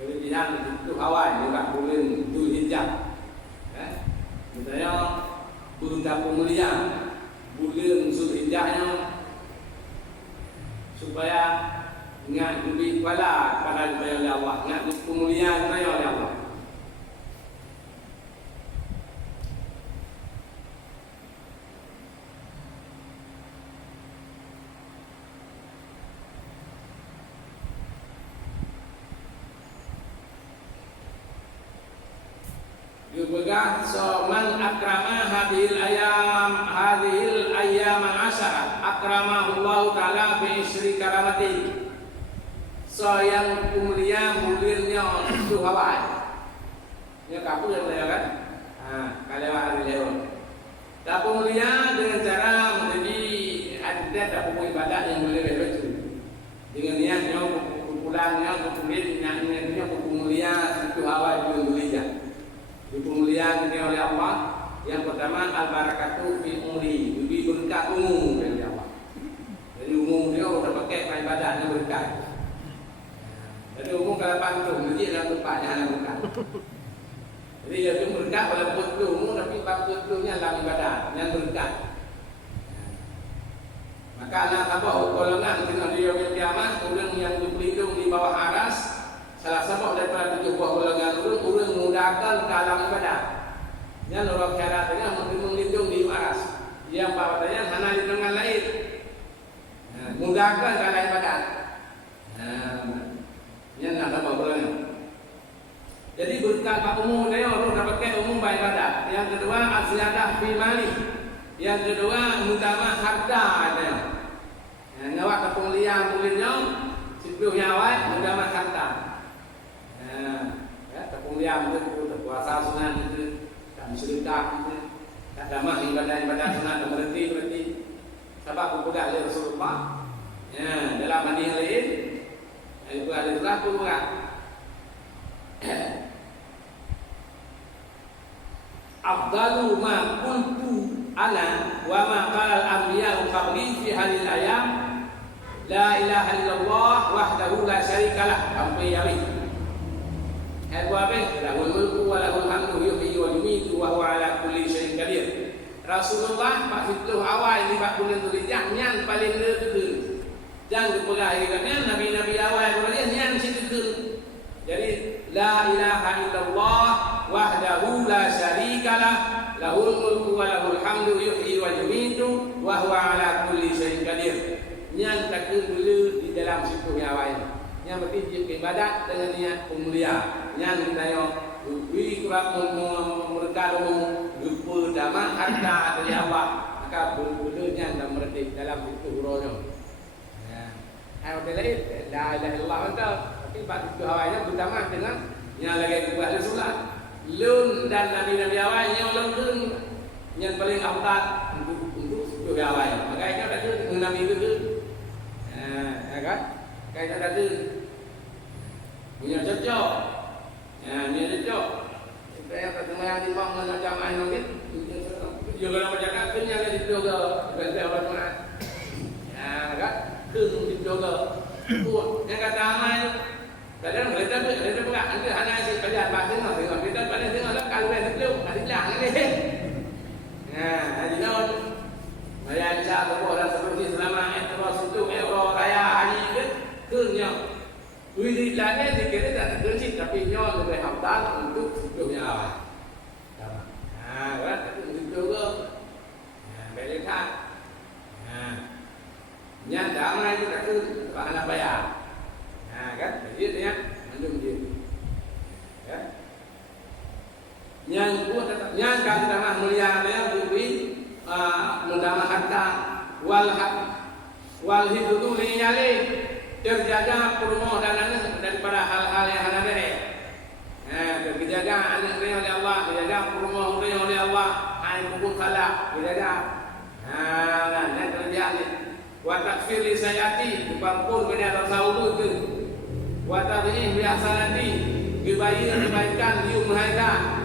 kelebihan itu awal juga bulan Zulhijjah. Misalnya bulan pemulihan bulan Zulhijjahnya supaya ingat lebih kepada oleh Allah, ingat pemulihan oleh Allah. Juga man akrama hadhil ayyam al-ashara akramahullahu ta'ala bi isri karamati. So yang mulia mulirnya itu Hawaii. Ya kapu yang saya kan? Kalau hari lewat. Tak mulia dengan cara menjadi ada tak ibadah yang boleh begitu. Dengan niatnya pulangnya kemudian niatnya mulia itu Hawaii yang mulia. Dipemuliaan oleh Allah. Yang pertama al-barakatuh fi umri, lebih berkah umum dari Allah. Jadi umum dia sudah pakai ibadahnya berkah. Jadi umum kalau pantun masjid dalam tempatnya ada berkah. Jadi dia tu berkah walaupun tu umum tapi pantun-tunnya dalam ibadah yang berkah. Maka anak abah golongan dengan dia yang kiamat, orang yang berlindung di bawah aras. Salah sebab daripada 7 buah golongan orang memudahkan ke alam ibadah. Yang orang syaratnya melindung di aras. Yang katanya hana di tengah lain. Mudahkan ke alam ibadah. Yang nak apa golongan. Jadi berkat pak umum dia orang dapatkan umum ibadah. Yang kedua asyadah fi mali. Yang kedua mutama harta dia. Ngawak kemuliaan mulanya sebelum nyawai mutama harta. Kemuliaan itu berpuasa sunat itu, tak bersedekah itu, tak damai ibadah sunat, tak berhenti. Sebab budak oleh Rasulullah. Dalam hadis lain, itu ada satu orang. Afdalu ma qultu ana wa ma qala al-anbiya qabli fi hadhihi al-ayam la ilaha illallah wahdahu la syarikalah sampai hari. Lahul mulku wa lahul hamdu yuhyi wa yumiitu wa huwa ala kulli syai'in qadir. Rasulullah pak fituh awal di bab bulan Zulhijjah nyan paling dekat. Jangan dipelahirkannya nabi-nabi awal kemudian nyan situ. Jadi la ilaha illallah wahdahu la syarikalah lahul mulku wa lahul hamdu yuhyi wa yumiitu wa huwa ala kulli syai'in qadir. Nyan takut dulu di dalam situ awal. Yang berarti ibadat dengan niat pemulia. Yang ditanya beri kurang merekamu lupa damai harta dari Allah. Maka berbudanya dan mereka dalam itu hurufnya. Ayat lain la ilaha illallah mantap. Tapi bab itu awalnya bertama dengan yang lagi kubah Rasulullah. Lun dan nabi-nabi awal yang lun yang paling afdal untuk suku awal. Maka itu ada dengan nabi itu. Kan? Kaitan ada punya cocok, punya cocok. Supaya pertemuan imam dengan jamaah ini, juga nama jaga punya ada di juga, berarti orang mana? Kan? Kung di juga. Yang kata amai, kadang mereka bukan nanti hanya si kerja batin lah, tengok kita pada tengok lah kalau ada tu, ada hilang ni. Jadi non, bayar jasa orang seperti selama terus itu euro raya hari ini. Kerja, duit lainnya dikira tak terjadi, tapi nyawa lebih hafal untuk hidupnya awal. Kan? Itu juga. Balik tak. Yang damai itu tak tu bahan bayar. Kan? Jadi dia mandum dia. Yang buat tetap, yang kalau damai mulia dia beri mendamai harta wal hidup ni nyali. Terjaga permohonan daripada hal-hal yang ada terjaga anak oleh Allah, terjaga permohonan oleh Allah, hai pukul salah, terjaga. Dan kerjaan wa takfir li sayati, dipampun kepada Rasul itu. Wa tadhih bi hasanati, dibayar kebaikan di umhada.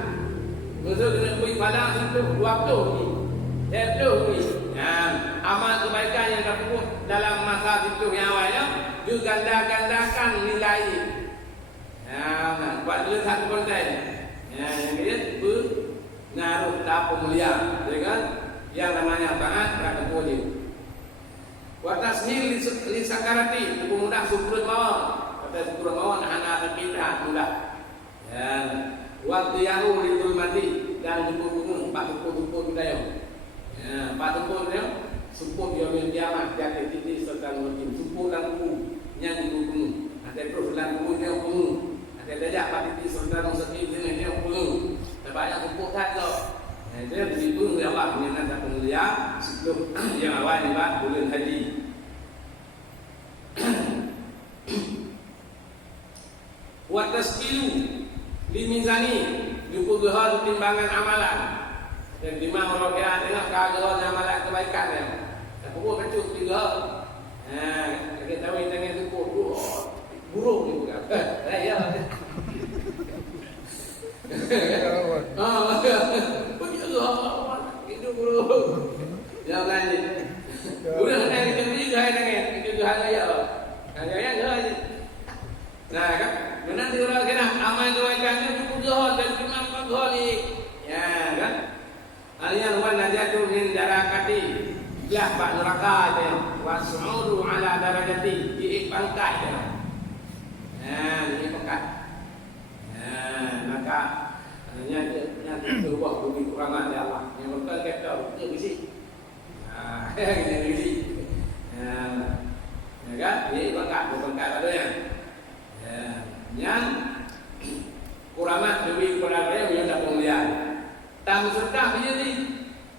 Maksud dengan ibadah itu waktu itu amal kebaikan yang dapat dalam masa itu yang awalnya digandakan nilai Buat letak konten. Yang dia ngaruh dapur mulia dengan yang namanya taat pada wajib. Watasmil li sakarati pemuda syukur mawon. Kata syukur mawon anak kita mudah. Ya, waktu yahu lidul mati dan hukum pak hukum dayo. Ya, pak hukum dayo support yaumil kiamat jati titik serta wajib support dan hukum yang hukum. Ada terus dan hukum dia hukum. Ada dajak pak titik serta seperti ini dia hukum. Banyak hukum tak lo. Jadi begitu ya Allah menyatakan pemulia sebelum yang awal ni pak bulan haji. Wa tasqilu limizani dipugah timbangan amalan. Dan di mana orang yang tengok kagak amalan kebaikan ya. Tapi buat macam tiga. Kita tahu yang tengok itu burung ni bukan. Ya. Itu burung. Jangan ni. Burung ni kita tengok itu hanya hanya. Nah kan, nanti orang kena amal kebaikan itu juga dan cuma kau ni, ya kan? Alian wan najatu min darakati, lah pak neraka dia, wasu'udu ala darajati, diipangkat dia. Ini pangkat. Maka nanti berubah bumi kurang ada Allah. Yang betul kita dia bisi. Ini bisi. Ya kan? Ini pangkat ada yang. Yang kuramat lebih kepada yang hendak pemulihan. Tam sedekah jadi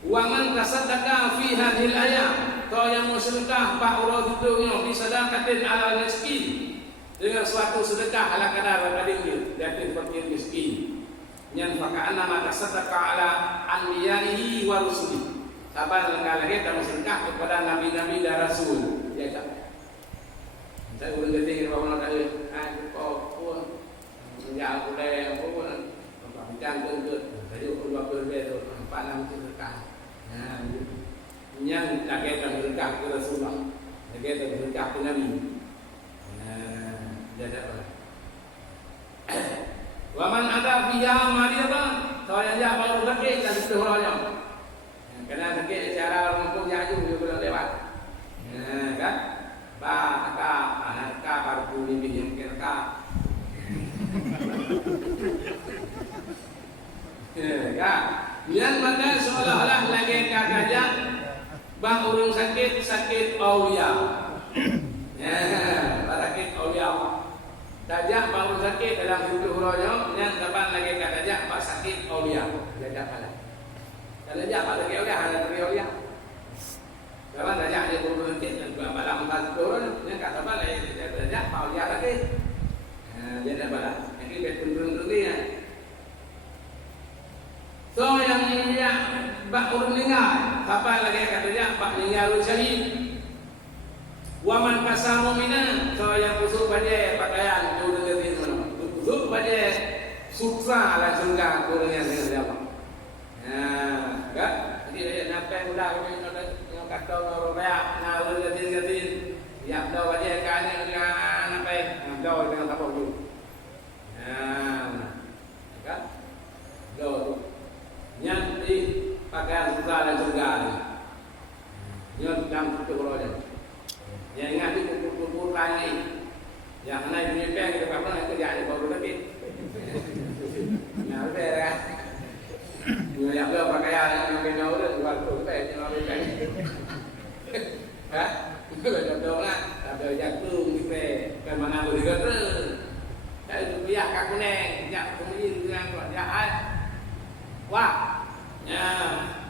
waman tasaddaqa fi hadhil ayam. Kau yang mau sedekah pak urut hidungnya fi sadaqatin ala miskin dengan suatu sedekah ala kadar tadi yatim fakir miskin. Yang faka'anna ma tasaddaqa ala anbiya'ihi wa rusulihi. Sabar lagi kita sedekah kepada nabi-nabi dan rasul. Ya tak. Saya ulang ketik bawa nak menjauh dari apa bincang ke tadi orang berbeza empat enam cerita yang lagi terdekat ke Rasulullah lagi terdekat ke Nabi jadi apa waman ada fiha mariatan saya dia baru sakit dan itu orangnya kena sakit cara orang pun jaju dia boleh lewat kan Ka baru mimpi yang kira ya, yang mana seolah-olah lagi kagaknya bang orang sakit aulia, ya, sakit aulia. Dajak bang orang sakit dalam hidup orangnya, yang dapat lagi kagaknya bang sakit aulia, dajak mana? Kalau dajak apa lagi aulia, ada lagi aulia. Kalau dajak dia berhenti dan malam malam turun, yang kata apa lagi dajak aulia lagi. Dia dah balas. Ini betul-betul dia. So yang ini bak urun meninggal. Siapa lagi kata dia bak meninggal syahid. Waman kasamu mina. So yang kusuk pada pakaian tu dengan dia mana? Kusuk pada sutra lah surga kurangnya dengan siapa? Kan? Jadi dia nampak mudah yang kata orang banyak nak ganti. Ya tahu aja kan dengan apa? Tahu dengan apa dulu. Kan? Tahu. Yang di pakaian surga dan surga ni. Yang dalam itu berada. Yang ingat itu kumpul kain. Yang naik punya peng itu apa? Itu jadi baru lagi. Nah, betul kan? Yang dia pakaian yang kena orang buat tu, peng yang ada peng. Hah? Betul lah. Ada jatuh gitu. Kan mana boleh kata? Dari biar kat kuning, jak kemudian dengan jahat. Wah, ya,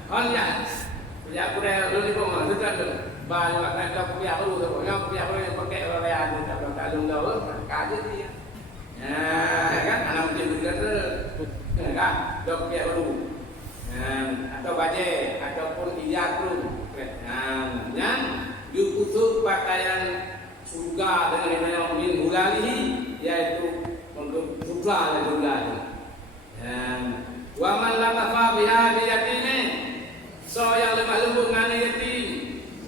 kan ya. Biar kuning dulu ni pun sudah tu. Banyak orang dah biar dulu tu. Yang biar orang pakai orang tu tak kalung dah, kaji dia. Ya, kan? Anak macam tu kata, kan? Dah biar dulu. Atau baju, ataupun hijab tu. Yang diutus pakaian surga dengan yang min hulalihi, yaitu untuk surga dan surga. Wa man latafa biha biyatine. So yang lemah lembut dengan yatim.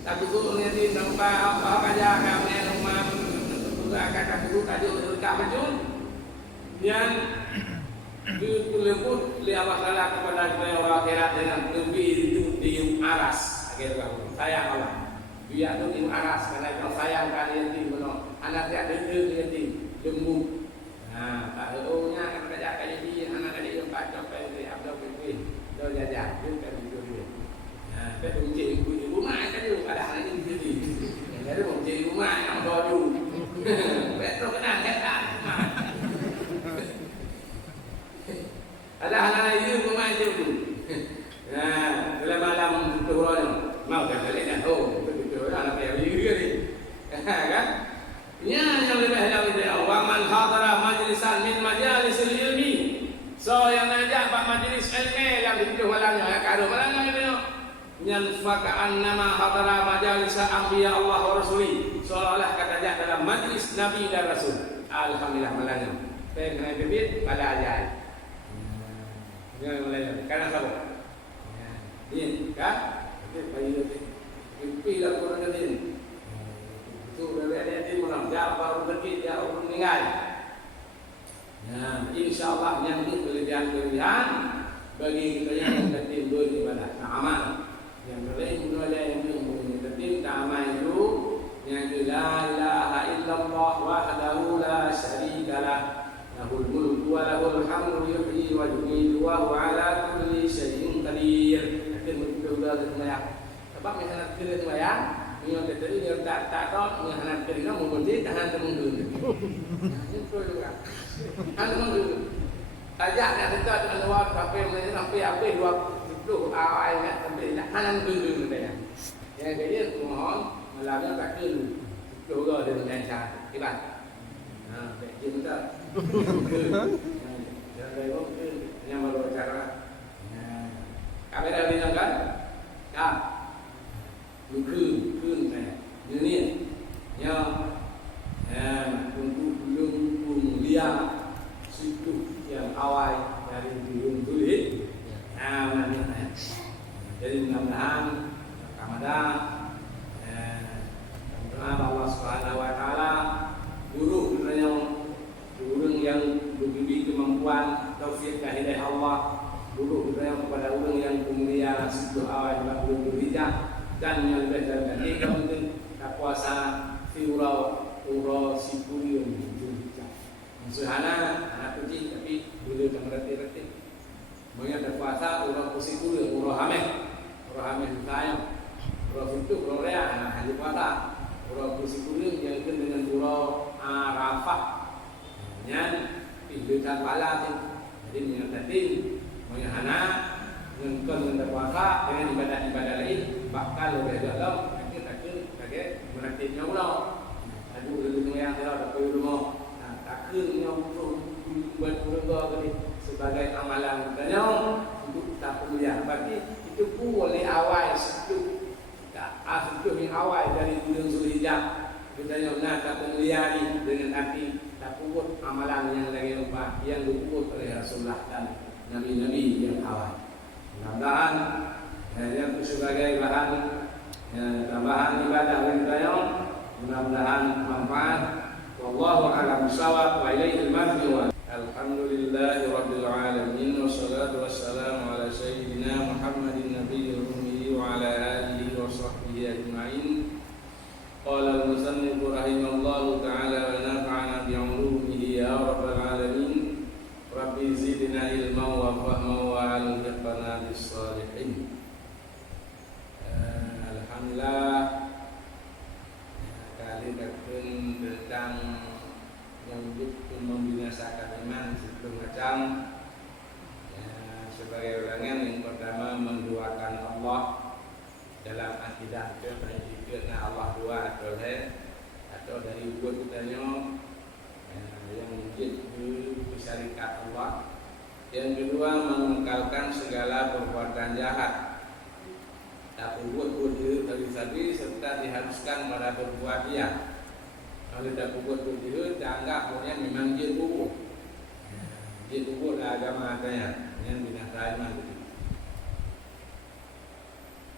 Tapi tu yatim nampak apa aja kami rumah surga kakak guru tadi dekat baju. yang dilebut oleh Allah Taala kepada kita orang akhirat dengan lebih itu dium aras akhirnya sayang Allah dia tu dium aras karena dia sayang kalian di mana anak dia dia di lembu nah tak tahunya kan kerja kali dia anak dia yang baca pada abdul bin do jajan dia kan itu dia nah dia kunci ibu rumah kan dia ada anak dia di jadi kunci rumah yang baru betul kena hebat ada anak itu rumah itu nah dalam malam turun mau dah balik dah oh betul anak dia juga ni kan nya yang lebih jauh itu wa man hadara majlisan min majalisil ilmi so yang najak pak majlis ilmu yang dituju malangnya kado malangnya itu yanfaka annama hadara majalis anbiya Allah wa rasuli seolah katanya dalam majlis nabi dan rasul alhamdulillah malangnya kena bibit pada ayat yang lain karena apa? Ini kan? Itu bayi itu. Pilih orang ini. Itu dari dia malam jauh baru pergi jauh meninggal. Nah, insyaallah yang ini pilihan bagi kita yang tertim beribadah amal. Yang lain ada yang tertim amal itu yang la ilaha illallah wahdahu la syarikalah. Lahul mulku wa lahul hamdu yuhyi wa yumiitu wa huwa ala kulli syai'in qadir. Akan berdoa sembahyang. Sebab misalnya kita sembahyang, yang tadi dia tak tahu yang anak kita mengundi tahan temundu. Itu juga. Kan temundu. Ajak nak kita dengan luar sampai apa dua itu awalnya sampai tahan temundu dia. Yang dia mohon malamnya tak kelu. Juga dengan cara ibadah. Nah, begitu tak. Jadi mungkin yang baru cara. Kami dah bilang kan, ya, mungkin ini, ya, untuk belum lihat situ yang awal dari belum tulis, mana jadi mudah-mudahan Ramadan, Allah Subhanahu Wa Taala guru yang memiliki kemampuan taufik dan hidayah Allah guru kepada orang yang mulia sebelum awal 40 Hijjah dan yang lebih dari penting tak puasa fiurau sipurium Hijjah suhana anak kecil tapi boleh mengerti-erti mungkin tak puasa urau sipurium urau hamil sayang urau itu urau rea hanya puasa urau sipurium yang dengan urau Arafah yang hidupan pala jadi menyatakan menghana dengan berpuasa dengan ibadah-ibadah lain bakal lebih dalam kita menantinya ulang aduh itu yang tidak ada rumah takkan untuk buat kurang sebagai amalan kita untuk tak kuliah berarti itu boleh awal itu yang awal dari bulan Zulhijjah kita yang tak kuliah dengan hati tak puput amalan yang lagi lupa yang dipuput oleh Rasulullah dan Nabi-Nabi yang awal. Mudah-mudahan yang sebagai bahan tambahan ibadah kita yang mudah-mudahan manfaat. Wallahu a'lam bishawab wa ilaihil marji. Alhamdulillahirabbil alamin wassalatu wassalamu ala sayyidina Muhammadin nabiyil ummi wa ala alihi wa sahbihi ajma'in. Qala al-musannif rahimallahu ta'ala wa nafa'ana bi'ulumihi ya rabbal alamin. Rabbi zidna ilma wa fahma wa alhiqna bis salihin. Alhamdulillah kali tentang yang membinasakan iman sebelum macam sebagai orangnya yang pertama menduakan Allah dalam akidah karena Allah dua atau dari buat kitanya yang bersarikat Allah. Yang kedua mengekalkan segala perbuatan jahat tak berbuat diri tadi serta diharuskan pada berbuat dia. Kalau tak berbuat diri dianggap punya memang dia kubur agama katanya yang binasa iman itu.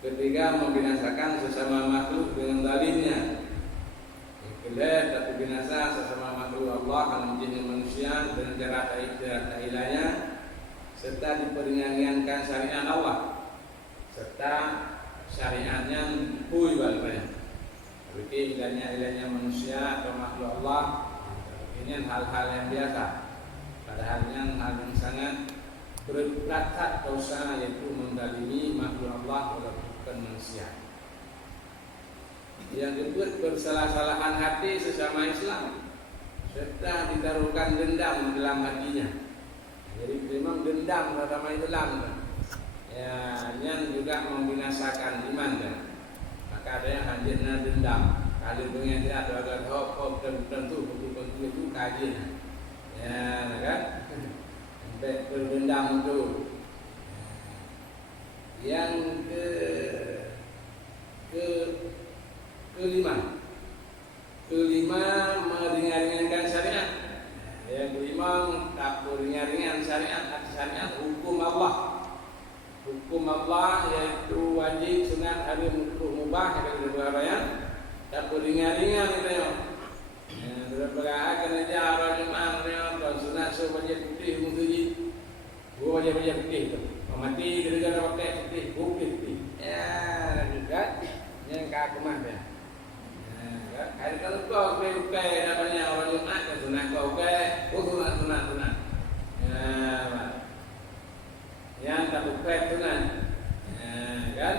Ketiga membinasakan sesama makhluk dengan dalilnya. Kedua tak binasa sesama makhluk makhluk Allah, alam jin dan manusia dengan cara tailanya, serta diperingankan syariat Allah, serta syariatnya hui balanya. Berarti ilahnya manusia atau makhluk Allah ini hal-hal yang biasa. Padahalnya hal yang sangat berat dosa, yaitu mendalimi makhluk Allah walaupun manusia. Yang kedua, bersalah-salahan hati sesama Islam serta ditaruhkan dendam dalam hatinya. Jadi memang dendam sesama Islam ya, yang juga membinasakan iman kan. Maka ada yang hadirnya dendam. Kalau dengan dia ada hoax tentu betul-betul itu kajian. Ya, kan? Sampai berdendam itu. Yang kelima meringankan syariat. Yang kelima tak meringankan syariat hukum Allah. Hukum Allah yaitu wajib, sunat, haram, mubah yang berbahayan. Tak ringan-ringan itu. Berbagai kena cara Jumat dan sunat wajib putih mesti. Wajib putih tu. Mati gara-gara pakai putih, putih. Ya, juga yang kagumah dia. Kalau kau pakai namanya orang Jumat, sunat kau pakai, sunat. Yang tak pakai sunat, kan?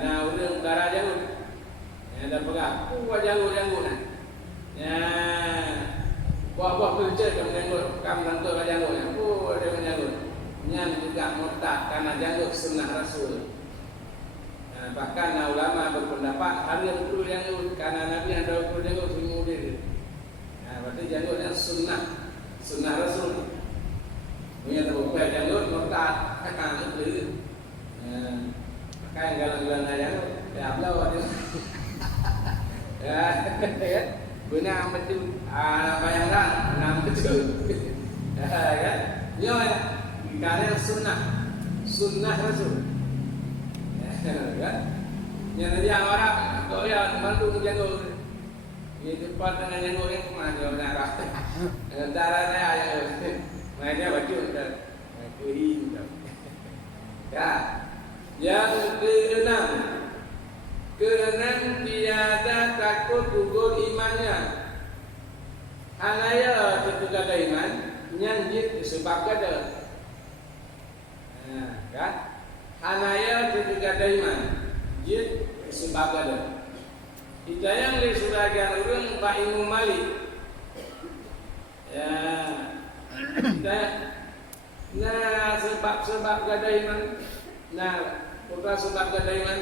Nah, udah darah jauh, dah pegang, jauh nah. Buah kerja kamu janggut, kamu tentu janggut, dia janggut. Yang juga murtad karena janggut sunnah Rasul. Bahkan ulama berpendapat harus perlu janggut karena Nabi yang tahu perlu janggut semua diri. Berarti janggutnya sunnah Rasul. Punya tahu janggut murtad, itu. Maka yang galang-galang janggut, ya Allah dia. Ya, benar betul. Bayangkan, benar betul. Kan? Ya, karena sunnah Rasul. Kan? Yang dia orang kau yang bantu janggut. Ini tempat dengan janggut yang mana orang rasa. Darahnya ayam. Mainnya baju dan kuih. Ya. Yang keenam tiada takut gugur imannya. Hanaya itu kata iman, nyanjit disebabkan ada. Kan? Hanaya itu kata iman, jid disebabkan ada. Kita yang di sebagian orang Pak Imam Malik. Ya. Kita nah sebab kata iman. Nah, bukan sebab kata iman.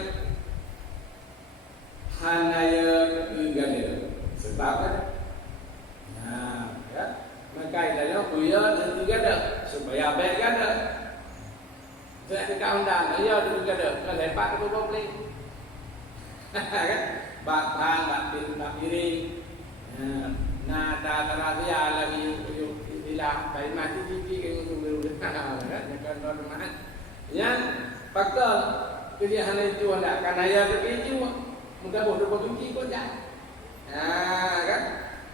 Hanaya itu sebab kan? Nah, ya. Maka idanya kuya dan tiga ada supaya baik ada. Saya kita undang, ya itu tiga ada. Kalau lepas itu boleh. Kan? Bak piring. Nah, terakhir lagi ilah baik mati gigi yang untuk kan? Jangan normal. Yang pakal pilihan itu ada karena ya begitu. Mudah bodoh cuci pun dah. Kan?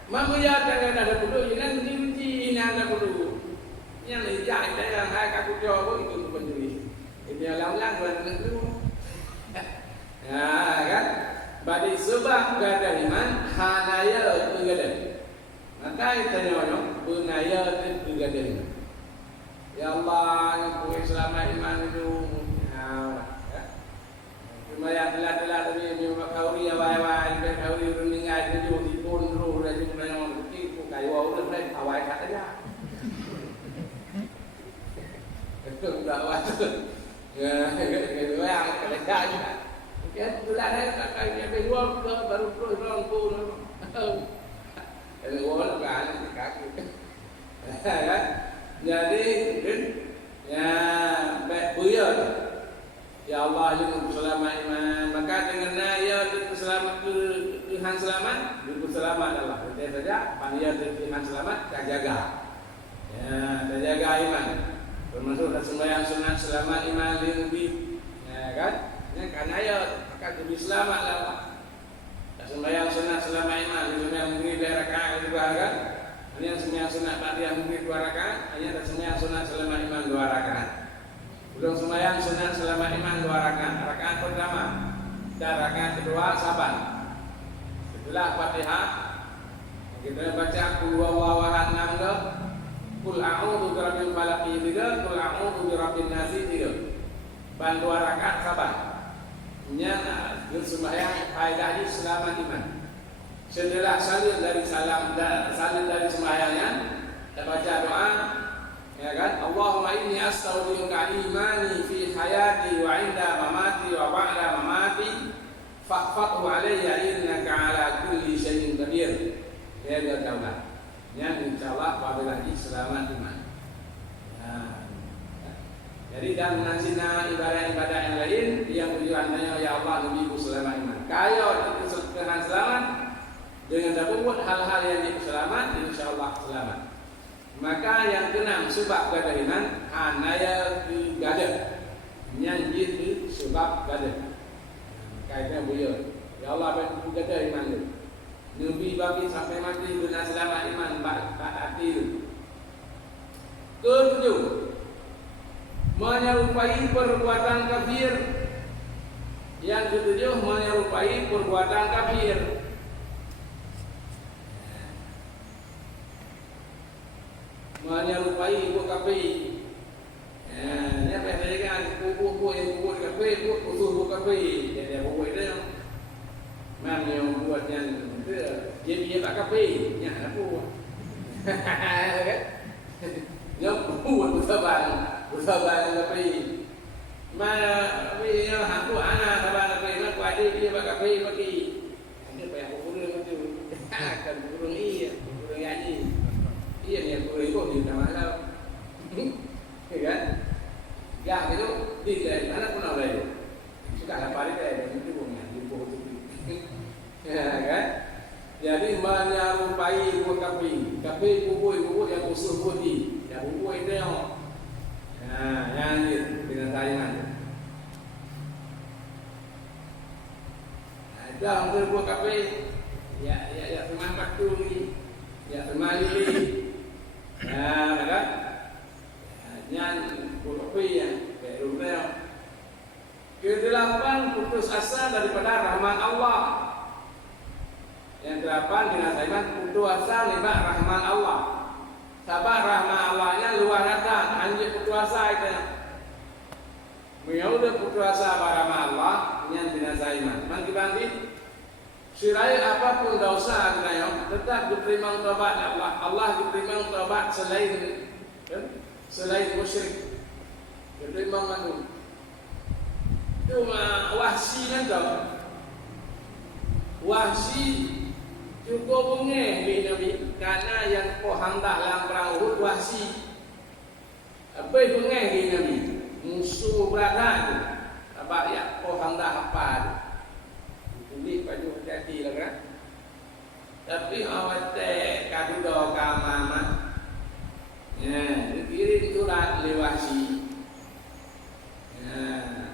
Mamu ya jangan ada bodoh, jangan cuci ini ada bodoh. Yang lijak dalam hai kaku jawab itu untuk pendiri. Ini lang-lang bulan itu. Kan? Bagi sebab gada iman, hanaya itu gada. Maka kita nyonok bunaya itu gada iman. Ya Allah, yang kuih selama iman itu. Maya telah ni kauri awai kauri running ai tu di pun ru ra jung na on ki ku kai wa ru dai awai khat aja. Itu dah awai. Ya, kedua yang keleka juga. Okey, sudah ada kai be dua baru orang ku. Ada orang kan kaki. Kan? Jadi ya baik buyur. Ya Allah yang berselamat iman. Maka dengan ya berselamat Tuhan selamat, berselamat Allah. Betul saja. Panitia Tuhan selamat, tak jaga. Ya, tak jaga iman. Termasuk sembahyang sunat selamat iman lebih. Ya kan? Ya, karena ya maka lebih selamat Allah. sembahyang sunat selama imam, sembahyang maghrib 2 rakaat kedua kan? Hanya sembahyang sunat ba'diyah maghrib 2 rakaat, hanya sembahyang sunat selama imam 2 rakaat. Belum sembahyang sunat selama imam 2 rakaat. Rakaat pertama dan rakaat kedua sabar. Setelah Fatihah kita baca qul huwallahu ahad 6 ke, qul a'udzu birabbil falaq 3, qul a'udzu birabbin nas 3. Ban 2 rakaat sabar. Nya sembahyang faedah selama imam. Setelah salin dari sembahyangnya, kita baca doa, ya kan? Allahumma inni astaudiuka imani fi hayati wa 'inda mamati wa ba'da mamati fa'fadhu alayya innaka 'ala kulli syai'in qadir. Ya Allah. Yang insyaallah apabila selamat iman. Jadi dan mengancina ibadah-ibadah yang lain yang tujuannya ya Allah nabiku selamat iman. Kaya dengan selamat dengan berbuat hal-hal yang selamat, insyaallah selamat. Maka yang keenam sebab gadah iman anaya gadah. Yang itu sebab gadah. Kaitnya beliau. Ya Allah bagi gadah iman itu. Nabi bagi sampai mati dengan selamat iman hati itu. Ketujuh, menyerupai perbuatan kafir. Yang ketujuh, menyerupai perbuatan kafir. Menyerupai ibu kafir. Ini apa yang saya katakan? Buku kafir, buku kafir. Jadi buku itu mana yang buatnya dia tak kafir, yang apa? Yang buat usahawan kafir. Mana dia hantu anak sahabat kafir, nak adik dia tak kafir bagi. Ini apa yang kurang itu? Kan kurang iya, kurang gaji. Iya ni kurang itu di mana? Kan? Gak itu di mana pun ada itu. Sudah apa dia itu punya di buku itu. Ya kan? Jadi menyerupai buku kafir buku yang usul budi, yang buku itu yang yang ini dengan tayangan. Dah untuk buku kafir, ya semangat tu ni, ya semangat ni, kan? Yang buku kafir yang berubah. Kedelapan putus asa daripada rahmat Allah. Yang delapan dinasihat putus asa daripada rahmat Allah. Sabar rahmat Allahnya luar datang, anjir putus asa itu. Menyaudai putus asa rahmat Allah yang dinasihat. Bangkit. Sirai apapun dosa kita yang tetap diterima taubat Allah. Allah diterima taubat selain musyrik. Diterima madu. Cuma Wahsy kan tahu. Wahsy cukup bungeh di Nabi karena yang pohandah dalam perang Uhud Wahsy. Apa bungeh di Nabi? Musuh berat tu. Apa ya pohandah apa tu? Ini baju hati-hati lah kan. Tapi awak kadu doa mama. Ya, dikirim surat Wahsy. Ya.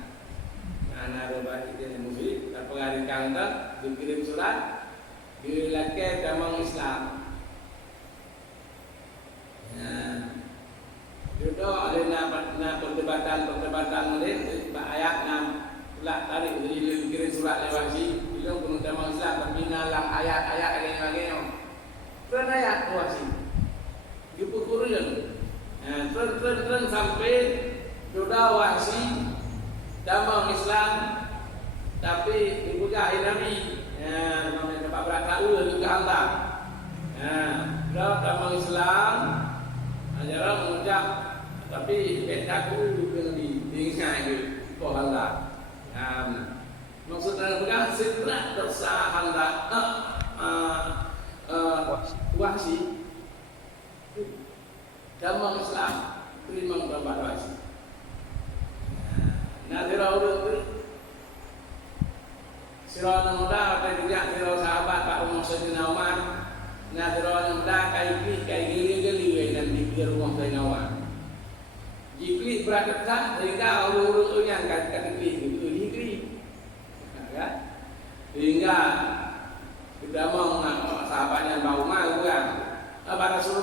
Anak roba itu yang muslim, tak pengaruh kantor, dikirim surat, dilakukan damang Islam. Jodoh ada perdebatan lain, ayat 6 pula tarik jadi dikirim surat Wahsy, bilang penuh damang Islam, tapi nalang ayat-ayat lagi. Terus ayat Wahsy, dipukulkan, terus sampai jodoh Wahsy damang Islam tapi ibu jahil Nabi namanya Pak Berat Taul juga hantar damang Islam ajaran mengucap tapi betaku Nabi tinggal itu hantar maksudnya bukan segera dosa hantar Wahsy damang Islam terima gambar Wahsy. Nazirah urut sirah muda atau tidak sirah sahabat Pak Umar Sayyidina Umar. Nazirah muda kai gili dan di rumah Sayyidina Umar. Jikli berdekat sehingga urut yang kata gili itu digri. Sehingga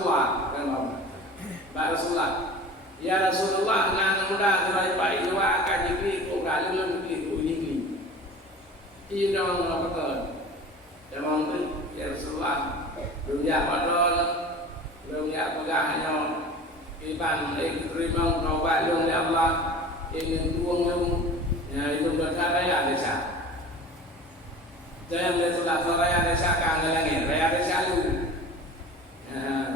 Rasulullah kan Rasulullah ya Rasulullah nang muda terai pai dua akan dikri ko galung dikri ko dikri ini dong apa Demang tu ya Rasulullah dunia padol dunia pegahnya iban terima taubat lu oleh Allah ingin tuang lu ya itu berkata ya desa jangan Rasulullah raya desa kan langit raya desa lu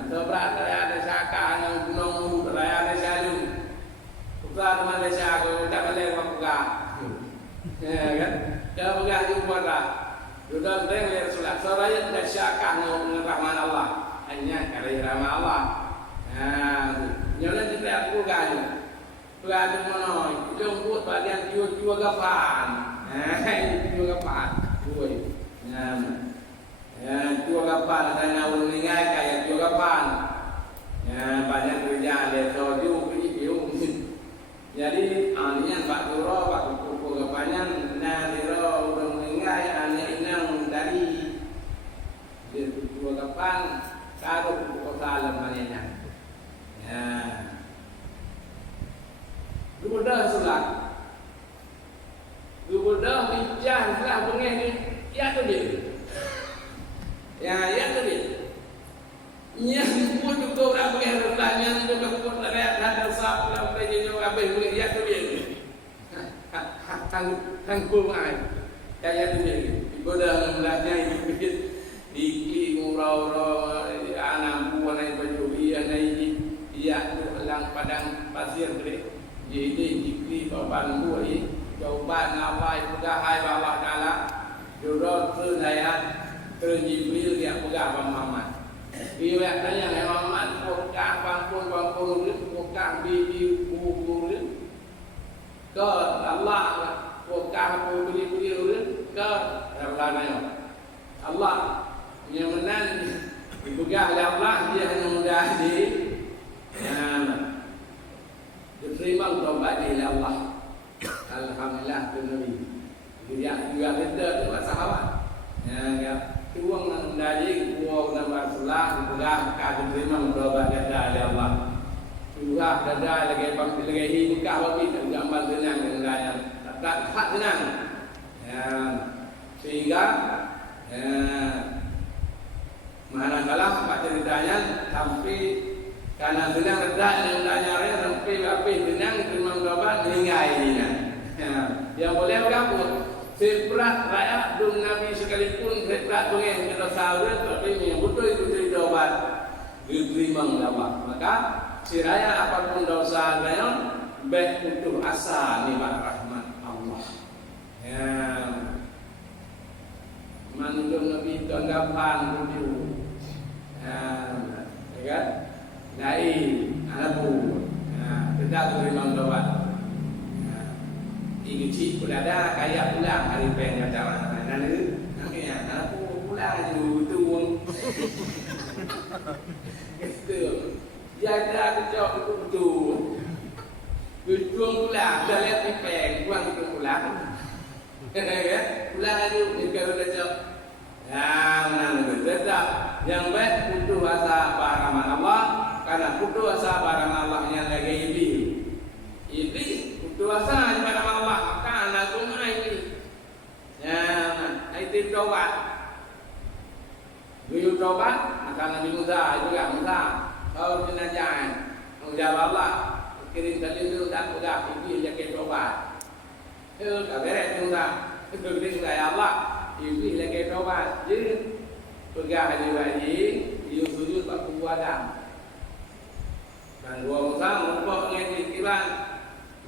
berat raya desa kan gunung raya desa lu putra teman desa aku tak boleh buka ya kan dah buka jumpa dah sudah dengar Rasulullah raya desa kan rahman Allah hanya karena rahman Allah nyala kita aku gaju gaju mana jemput bagian jua gapan jua gapan Ui, jua kapan karena uningai kayak jua kapan, banyak kerja ada soju video, jadi anian Pak Guru Pak Kuku kapannya naliro uningai anian inang dari jua kapan karo kota lemarinya, Gubernur Sulat. Gubernur bijak setelah pengen ya tu dia. Ya tu dia. Yang pun juga orang pengen bertanya juga pun ada sahab dalam perjanjian apa yang ya tu dia. Tang kumai. Ya tu dia. Gubernur mulanya di ngurau anak buah naik baju ia naik ia tu lang padang pasir gede. Jadi dikli baban buah ini jawaban apa pegah hai Allah Taala jurut ayat Jibril yang pegah Muhammad dia tanya Muhammad pegah pangpun pegah bibi buku ke Allah pegah beli ke Allah yang menang dipegah oleh Allah dia hanya mudah diterima taubat oleh Allah. Alhamdulillah tu Nabi. Dia juga benda tu sahabat. Ya, tuang nang dari buah nang Rasulullah dipegang ka diterima taubat oleh Allah. Juga dada lagi bang lagi buka wabi juga amal senang dengan yang tak hak senang. Ya, sehingga manakala pak ceritanya sampai karena senang redak dengan nyari sampai api senang terima taubat meninggal ini. Yang boleh bergabung seberat rakyat dun Nabi sekalipun seberat dengan kita sahur tapi yang betul itu taubat diterima dapat maka si rakyat apapun dosa dia baik untuk asa nikmat rahmat Allah ya manjung Nabi tanggapan itu ya kan dari anabu tidak terima taubat ini cik pun ada kaya pulang hari pengen macam mana namanya aku pulang dulu itu jaga kejauh itu betul pulang dah lihat di peng pulang itu pulang pulang aja kalau dah jauh yang tetap yang baik putus asa barang Allah karena putus asa barang Allah yang lagi iblis putus asa barang Allah karena cuma ini itu taubat beliau taubat maka Nabi Musa juga Musa kalau jenazah menjawab Allah kirim kali itu dan sudah iblis lagi taubat itu kabar Musa itu dia Allah iblis lagi taubat jadi pegah haji wajib dia sujud pada Adam dan dua Musa membuat dengan ikhtiar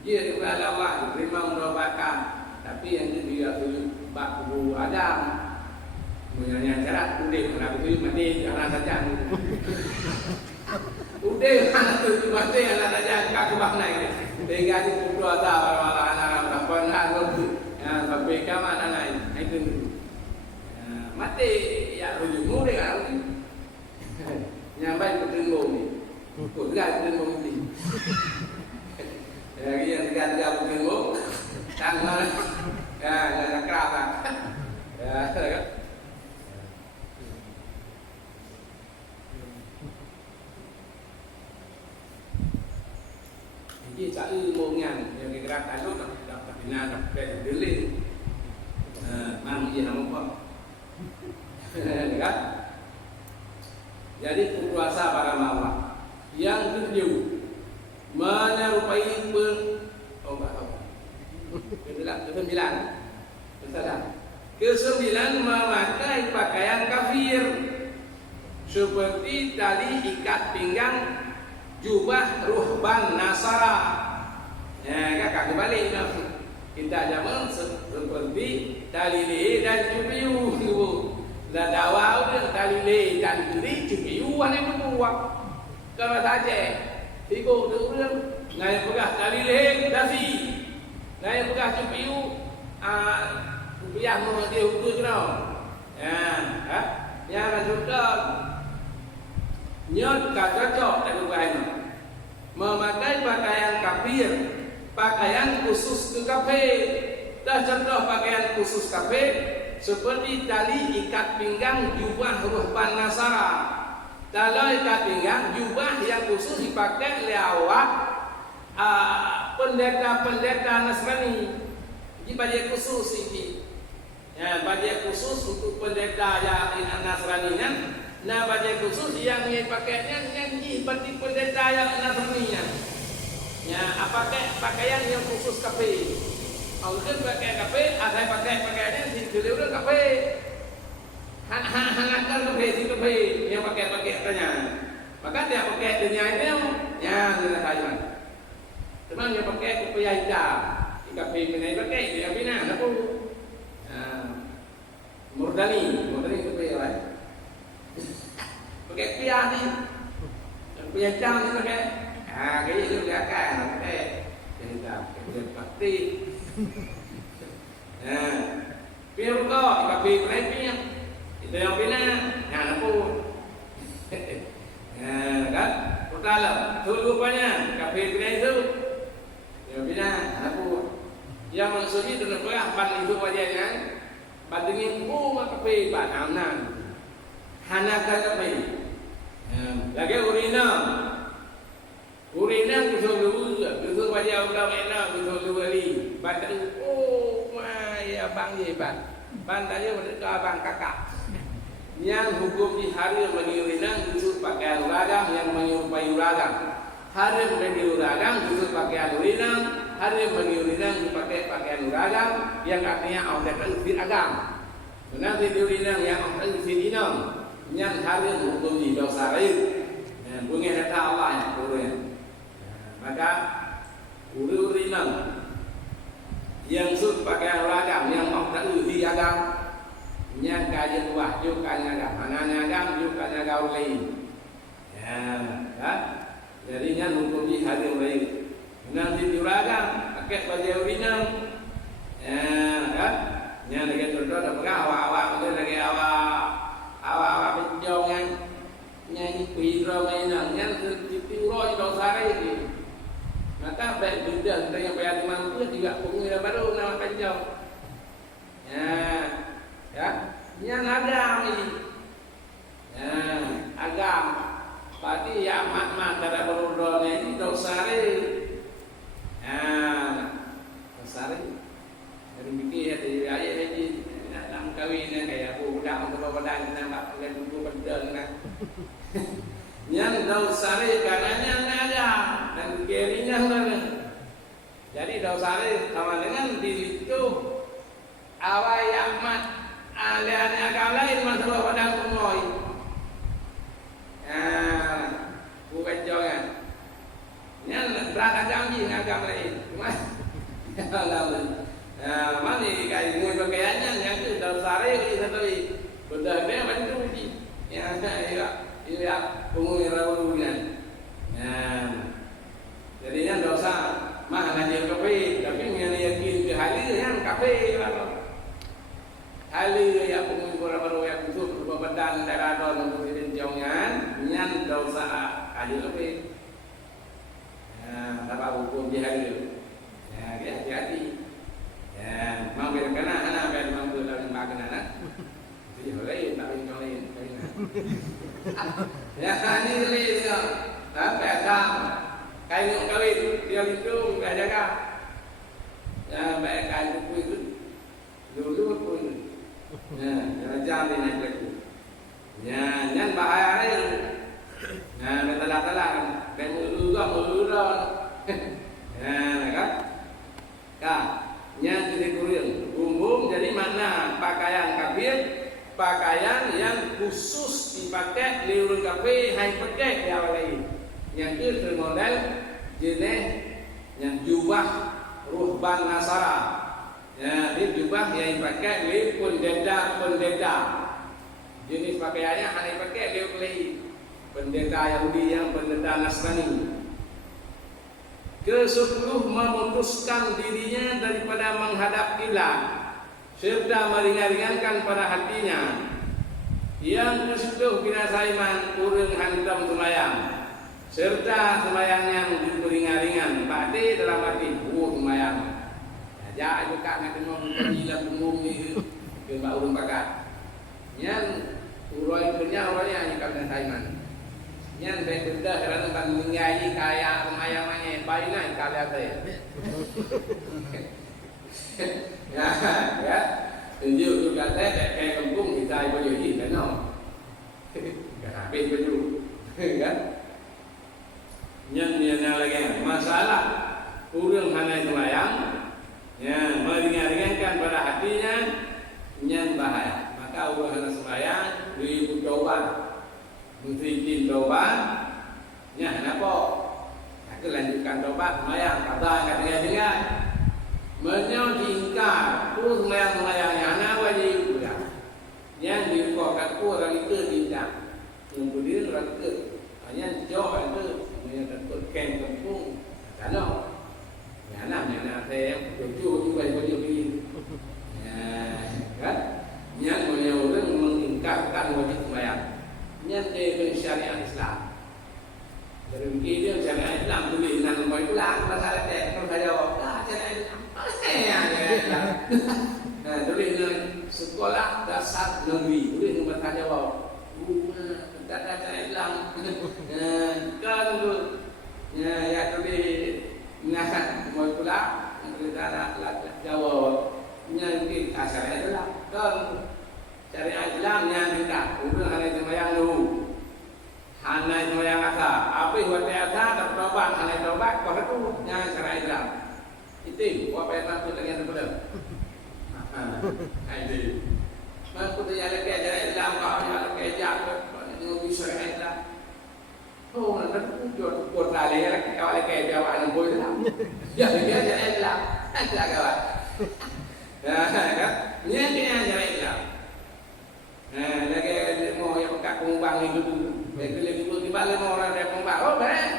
dia kepada Allah diterima mendoakan tapi yang dia sujud pada Adam menyanyi cara udah kenapa itu mati jalan saja udah mana tu mati jalan saja kaki bang naik tinggal di pulau Asa malah anak pernah sampai kaman anak itu mati ya ujungmu deh kan nyampai ke tembok ni kau tidak tembok ni ya yang tiga tembok tangan ya keras ya kan sa umongan yang gerakan itu dapat bina dapat beli mang dia apa kan jadi puasa para mawar yang ketujuh menyerupai kesembilan memakai pakaian kafir seperti tali ikat pinggang jubah ruhban Nasara. Ya, kakak kembali kita zaman seperti tali leher dan cupiu. Dan dawau dia tali leher dan kiri cupiu ane buat. Kalau saja tigo turun ngai pegah tali leher dafi. Ngai pegah cupiu biar mau dia ukur kena. Ya, yang sudah nyot cocok dari kain memakai pakaian kafir, pakaian khusus ke kafir. Dah contoh pakaian khusus kafir seperti tali ikat pinggang jubah ruhban Nasara. Kalau ikat pinggang jubah yang khusus dipakai oleh awak pendeta-pendeta Nasrani. Ini baju khusus ini. Ya, baju khusus untuk pendeta yang Nasrani kan. Nah, baju khusus yang pakainya nyanyi seperti pendeta yang Nasrani-nya. Ya, pakaian yang khusus kafe. Mungkin pakai kafe, ada pakaiannya di seluruh kafe. Hangatkan kafe di kafe yang pakaiannya. Maka dia pakai dunia ini, ya sudah tahu. Cuma dia pakai kopi hitam. Di kafe ini pakai dia bina, apa? Murdani kopi lain. Pakai piah ni, piah jam ni pakai, kaya itu belakang pakai, jadi pasti, piah rukuk, kafe lain piah, itu yang bina, apa? Kan, kalau dulu banyak kafe bina itu, yang bina, apa? Yang maksudnya itu nak ban itu wajahnya, bandingin kafe ban Hanaka kafe. Lagi urina kusul wajah ulam enak kusul beli. Bantu ya bang ye ban tanya mereka bang kakak. Yang hukum di hari bagi urina kusul pakaian ragam yang menyerupai ragam. Hari bagi ragam kusul pakaian urina. Hari bagi urina dipakai pakaian ragam yang artinya orang itu agam. Benar di urina yang orang itu inam. Yang hari hukum di dosa lain. Bunyi kata Allah yang kurang. Maka urinam yang sud pakai ragam yang mau tak uhi agam yang kaji buah juga agam mana agam juga agam lain. Ya, jadinya hukum di hari lain. Nanti di ragam pakai baju urinam. Ya, yang lagi contoh ada awak lagi awak penjongan nyanyi pira mainan yang ditiru dosa ini. Maka baik benda yang bayar mampu juga pengira baru nama penjong. Ya, yang agam ini. Agam. Berarti ya mak ada berudahnya ini dosa ini. Dosa ini. Dari mikir dari ayat ini. Dalam kawinnya kayak budak untuk badan nampak oleh buku benda nak. Yang dausare karenanya ada dan kirinya mana. Jadi dausare sama dengan diri itu awal yamat alih-alih agama lain masalah badan kumoi. Bukan jangan. Yang beragam janji agama lain. Mana kayak mui pakaiannya yang itu dausare ini satu benda apa yang itu di yang ya pengumuman. Jadinya dosa mah ngaji kafe tapi yakin ke hari yang kafe hari ya pengumuman baru yang untuk badan daerah don untuk jangan nyan dosa ngaji kafe. Apa hukum di hari hati-hati. Mau berkena anak ben mampu dalam makan anak. Jadi lain tak lain. Ya ini dia, apa dah? Kain kawin dia itu urun kafe hai pakai dia lagi. Yang itu model jenis yang jubah ruhban Nasara. Ya, dia jubah yang dipakai oleh pendeta. Jenis pakaiannya hanya pakai dia oleh pendeta Yahudi yang pendeta Nasrani. Ke-10 memutuskan dirinya daripada menghadap kiblat serta meringan-ringankan pada hatinya. Yang ke-10 binasa iman urang hantam sembahyang serta sembahyang yang beringan-ringan pakde dalam hati sembahyang. Ajak juga nak tengok gila umum ni ke mbak urang pakat. Yang urang-urangnya ni kabinasa iman. Yang baik benda kerana tak meninggal kaya pemayamanya baiklah kalian saya. Ya. Tunjuk juga saya kayak kampung kita ibu jadi kan no. Habis baju. Kan? Yang lagi masalah urang hanya sembahyang ya meringan-ringankan pada hatinya yang bahaya. Maka urang hanya sembahyang ribu taubat. Mungkin taubat ya kenapa? Aku lanjutkan taubat sembahyang kata dengar menyingkar tu sembahyang yang ana wajib pula. Yang dikatakan orang itu tidak. Kemudian orang itu hanya jauh itu yang takut ken kampung. Kalau ya anak saya cucu juga pergi. Ya kan? Yang orang mengingkarkan wajib sembahyang. Yang dia syariat Islam. Dari dia syariat Islam tulis nama pula masalah teh kalau saya jawab syariat Islam. Nah, tulis sekolah dasar negeri tulis nama saya jawab. Tak ada syariat Islam. Kan tu ya tulis nasihat mau pula kita ada jawab. Yang kita syariat Islam. Kan syariat Islam yang kita urang hanya sembahyang dulu. Hanya sembahyang asa. Apa buat asa tertobat hanya tobat kau itu yang syariat Islam. Itu apa yang takut dengan benar. Itu. Aku tu yang lagi syariat Islam kau yang lagi jaga dengan syariat Islam. Oh, nak tujuh pun lagi lagi kau lagi jawab dengan boleh Islam. Ya, dia syariat Islam. Tak kawan. Ya, ni dia syariat Islam. Lagi mau yang kat kumbang itu lagi di balik mau orang dia kumbang oh beres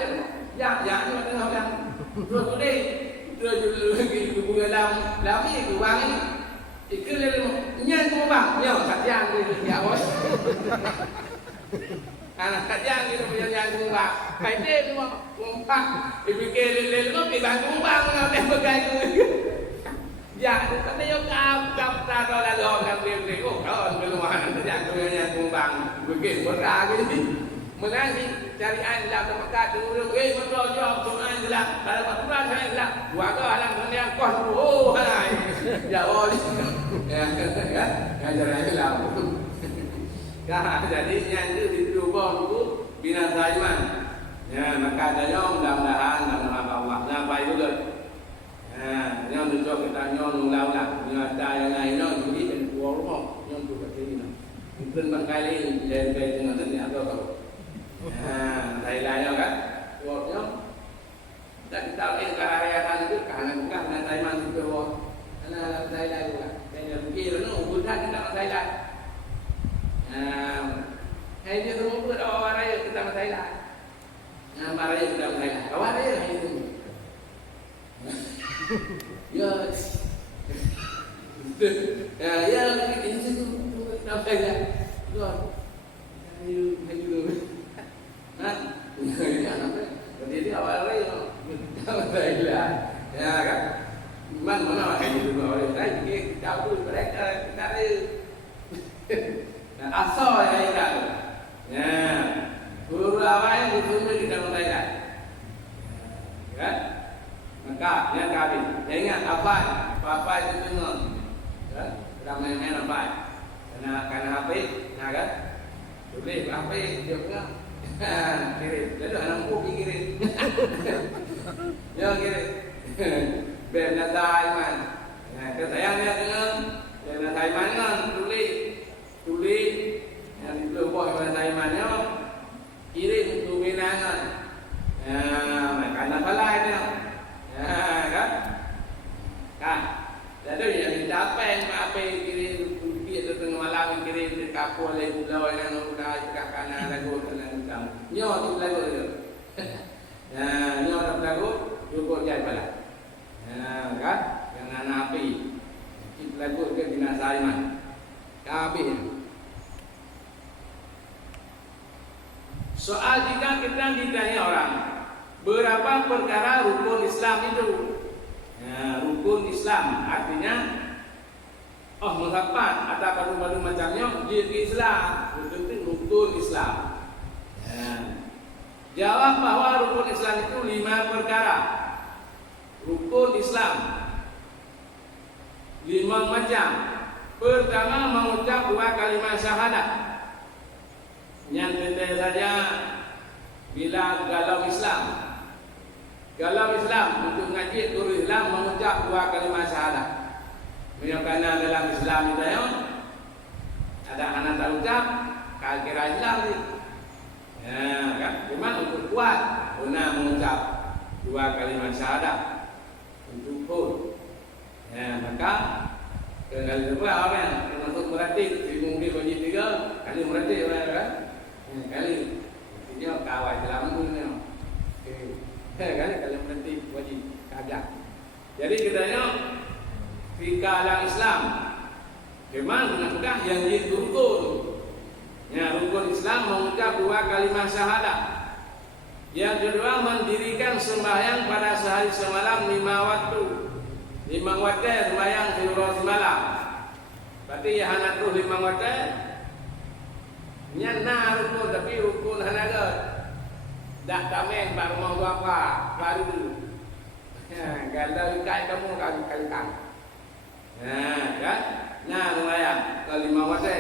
ya ni tengok yang terus lagi kumbang dalam ni kumbang ni ikut lagi nyan kumbang nyan kacang dia bos anak kacang itu punya kumbang kaite semua kumbang dipikir lele pergi kumbang dia pegang ya, tapi yang kap taruh lalu orang beli oh kawan keluaran tidak punya kumbang begitu berat gitu. Menanti cari air dalam tempat dulu betul jawab soalan jelas kalau betul saya jelas dua ke alam dunia kos oh hai jawab ya cari jelas jadi yang itu diubah dulu binasa iman ya maka ada mudah-mudahan dalam Allah apa itu yang mencoba kita nyolong nyata yang lain jadiเป็นตัวrumah yang tu kat sini mungkin bangkali dari dengan ni atau tahu lain-lain kan waktunya tak kita lihat ke area sana itu karena bukan saya masih ke bawah karena saya lain juga dan mungkin itu bukan kita saya lain ini semua buat orang raya kita saya lain raya kita saya lain awak raya itu ya ini tu sampai dah tuan ayo ini anak jadi awal raya baiklah ya kan mana itu orang lain kita tahu mereka kita asal ya kan ya guru awal yang ditunggu kita mulai kan maka yang kami ingat apa itu benar kan ramai-ramai apa karena HP kan boleh HP dia punya kirim jadi anak pun kirim ya kirim benar iman kesayangnya dengan benar iman kan tulis yang itu buat benar imannya nyangan. Karena balai dia. Kan? Kan? Jadi yang didapat apa kirim rupiah tu tengah malam kirim di kapal lagi pulau yang udah kakana lagu dan nyo tu lagu tu. Nyo tu lagu cukup jadi balai. Kan? Yang anak api. Kita lagu ke binasa iman. Kabeh. Soal jika kita ditanya orang berapa perkara rukun Islam itu? Rukun Islam artinya mengapa atau baru-baru macamnya dia Islam itu rukun Islam. Jawab bahwa rukun Islam itu 5 perkara. Rukun Islam 5 macam. Pertama mengucap 2 kalimat syahadat. Yang penting saja bila galau Islam untuk ngaji guru Islam mengucap 2 kalimat syahadat. Kerana dalam Islam itu ada anak tak ucap kira Islam ni. Kan? Memang untuk kuat guna mengucap 2 kalimat syahadat untuk pun. Maka kali kedua orang termasuk meratik mungkin wajib 3 kali meratik orang kan. Kali dia kawal dalam dunia. Kan kalau nanti wajib kagak. Jadi katanya fikah Islam memang benar yang rukun. Rukun Islam mengucap 2 kalimat syahadat. Yang kedua mendirikan sembahyang pada sehari semalam 5 waktu. 5 waktu sembahyang zuhur semalam. Berarti ya hana terus 5 waktu. Nyana rukun tapi rukun hanaga dak tamen baru mau apa baru dulu. Kalau ikai kamu kali kan. Kan? Lumayan kalau 5 waktu.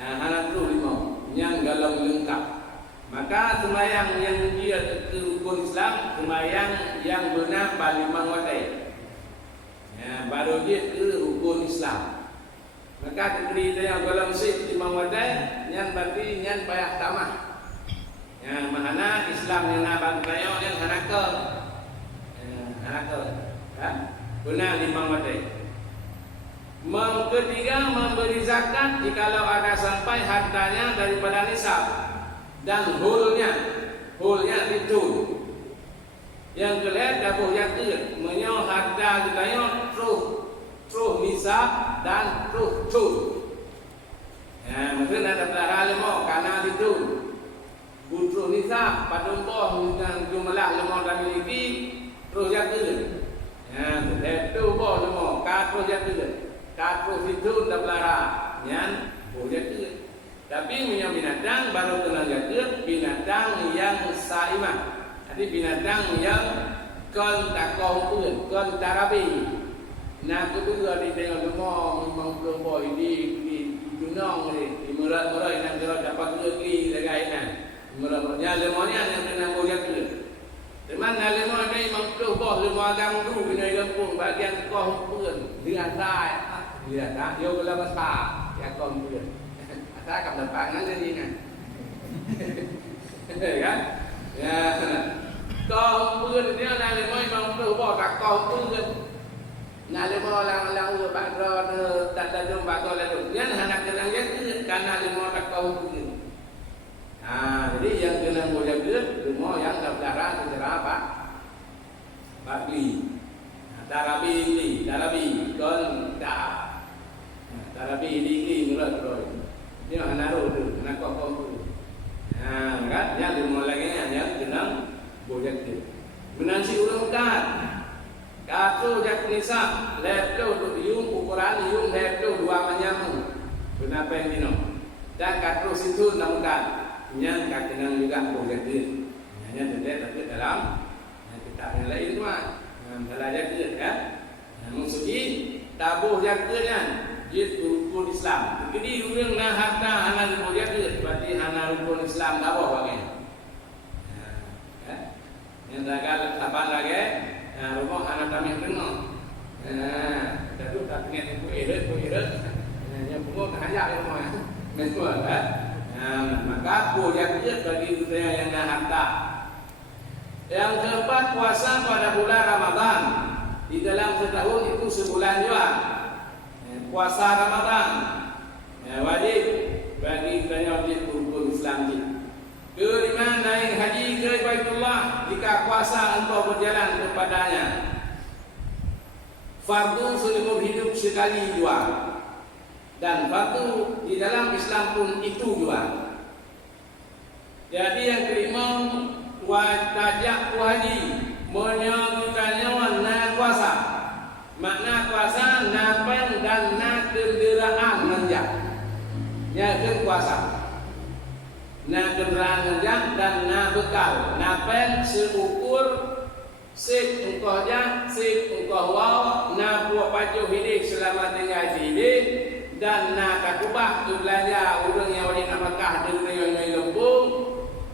Hana terus 5 yang galau lengkap. Maka sembahyang yang dia rukun Islam sembahyang yang benar pada 5 waktu. Baru dia ke rukun Islam. Maka negeri yang dalam sip 5 wadai yang berarti yang bayar tamah. Yang mana Islam yang nabang bayo yang hanakal. Kan? Benar 5 wadai. Ketiga memberi zakat jikalau ada sampai hartanya daripada nisab dan hulnya itu. Yang kelihatan dapuh yakin menyo harta jikalau truh nisab dan truh tu. Mungkin ada pelahara lemah karena itu butuh nisab padumpoh dengan jumlah lemah dan miliki truh yakin. Itu boh lemah kat truh yakin. Kat truh itu dah pelahara yang truh yakin. Tapi punya binatang baru kena yakin binatang yang saimah. Jadi binatang yang kon takoh pun kon tarabi. Nak kedua di tengah rumah memang boy di gunung ni di murah yang kalau dapat lagi lagainan murahnya lemahnya yang kena boleh tu. Teman lemah ni memang tu boh lemah ganggu kena kampung bagian kau pun lihat tak yo kalau besar ya kau pun ada kam dapat nanti ni kan ya kau pun dia lemah memang tu boh tak kau pun lemah lang background tak ada jumpa kau lalu. Yang anak kenang dia karena lemah tak kau begini. Jadi yang kenang boleh dia lemah yang berdarah secara apa? Bakli. Tarabi kon dah. Tarabi di mulut terus. Dia anak tu, anak kau tu. Kan? Yang lemah lagi yang kenang boleh dia. Menansi ulang kan. Katu jak nisab, lepto tu yung ukuran yung lepto 2 macam. Kenapa yang dino? Dan katu situ namukan. Yang katinang juga boleh dia. Yang tidak tapi dalam kita yang lain tu dalam jaga kan. Maksudnya tabuh jaganya itu rukun Islam. Jadi orang nak harta hana rukun jaga berarti hana rukun Islam tabuh bagaimana? Yang dagal taban lagi. Rumah anak kami kenal. Jadi tak ingat itu irit. Yang pun hanya rumah. Memang kan. Maka boleh bagi kita yang nak harta. Yang keempat, puasa pada bulan Ramadan. Di dalam setahun itu sebulan juga. Puasa Ramadan wajib bagi kita yang wajib rukun Islam ini. Kelima, naik haji ke Baitullah jika puasa engkau berjalan kepadanya. Fardu seumur hidup sekali juga. Dan fardu di dalam Islam pun itu juga. Jadi yang kelima, wajib haji menyebutkannya warna kuasa. Makna kuasa napen dan na kenderaan menjak. Nyakeun kuasa. Na kenderaan menjak dan na bekal. Napen seukur sik engkau jak, sik engkau waw, na buat pajuh hidup selama tinggal hidup dan na kakubah tu belanja orang yang wajib nak Mekah dengan yang lembung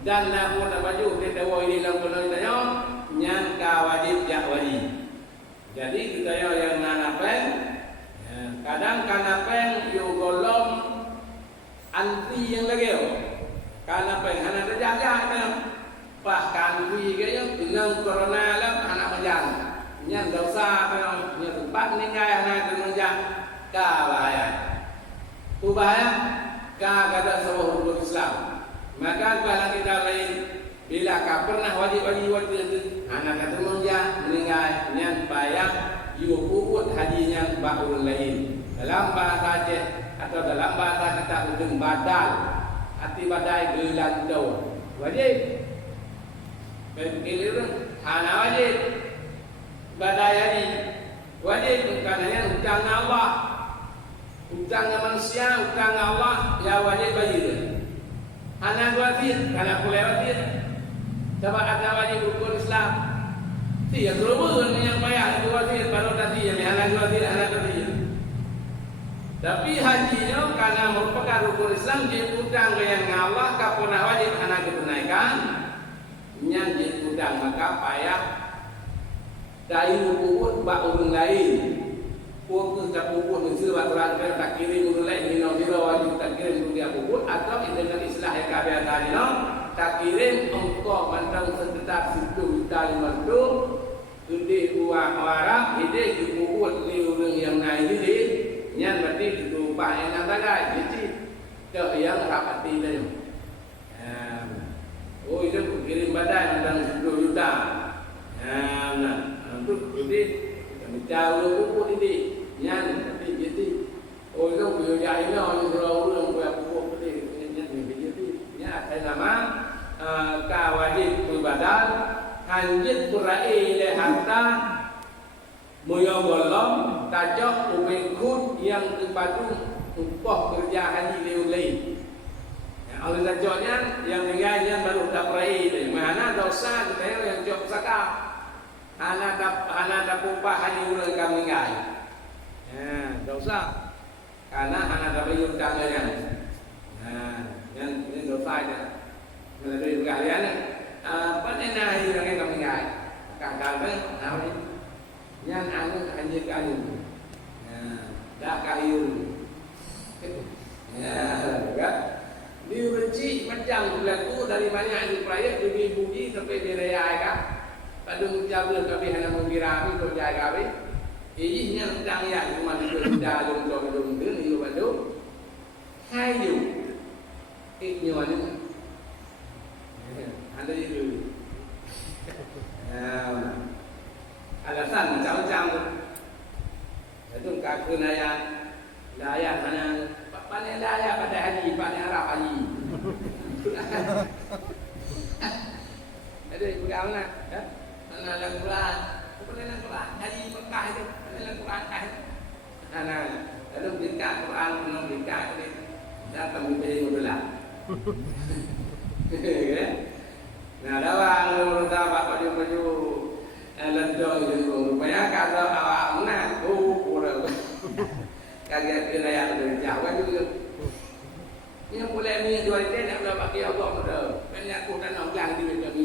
dan na buat pajuh dia tahu ini lembung tanya nyangka wajib jak wajib. Jadi kita yang nanapen kadang kanapen yo golom anti yang lagi kanapen hana terjaga bahkan wi kaya dengan corona lah anak menjang nyan dosa kan nya tempat ninggal anak menjang ka bahaya tu bahaya ka kada sebuah hukum Islam. Maka kalau kita lain bila ka pernah wajib anak kata menjang meninggal nyan bayang yu puput hajinya baul lain dalam bahasa Aceh atau dalam bahasa kita dengan badal hati badai gelandau wajib begitu hana wajib badai haji wajib karena hutang Allah hutang manusia hutang Allah ya wajib bayar hana wajib karena boleh wajib sebab ada wajib rukun Islam dia gerubun yang bayar itu wajib baru tadi yang hana wajib hana tadi. Tapi hajinya karena merupakan rukun Islam dia hutang yang Allah kapuna wajib hana ditunaikan nyan dia hutang maka payah dari puput bak orang lain puput tak puput mesti baturan tak kirim orang lain hina hina wajib tak kirim dia puput atau dengan istilah yang kabeh tadi no tak kirim engkau mandang sekitar 1 juta 500 gede buah warap ide dipuput li orang yang naik ide nyan berarti itu banyak yang bagai jadi tak yang rapati dia oh itu kirim badan mandang 10 juta nah untuk jadi jauh puput ini nyan berarti jadi oh itu biaya ini orang orang buat puput ini nyan jadi nya saya nama kawajib ibadat hanjit kurai le harta moyogolom tajok ubekut yang terpadu upah kerja haji leulai. Oleh tajoknya yang tinggalnya baru tak kurai mana dosa kita yang jok saka anak upah haji ulang kami ngai. Dosa karena anak dapat yurkannya. Yang ini dosa aja. Melalui kalian panenah yang kami ngai. Kadang-kadang nawi yang anu anjir kayu. Dah kayu. Kan? Dibenci macam berlaku dari banyak di proyek demi budi sampai di raya kan. Padung jaga kami hanya mengira itu jaga kami. Ini yang sedang ya cuma di dalam dong itu baru. Kayu. Ini mana? Ada itu. Alasan macam-macam. Itu kaku naya mana panen daya pada haji, panen Arab haji. Ada pegang mana? Mana Al-Quran? Panen Al-Quran haji Mekah itu, panen Al-Quran kah? Mana? Lalu berikan Quran, penuh berikan ini. Datang di belah. Nah, dawang lu dapat baju lendong itu rupanya kalau awak menang kurang kaget raya dari Jawa juga ini boleh ni dua hari nak berapa pakai Allah mudah banyak kudan orang di kami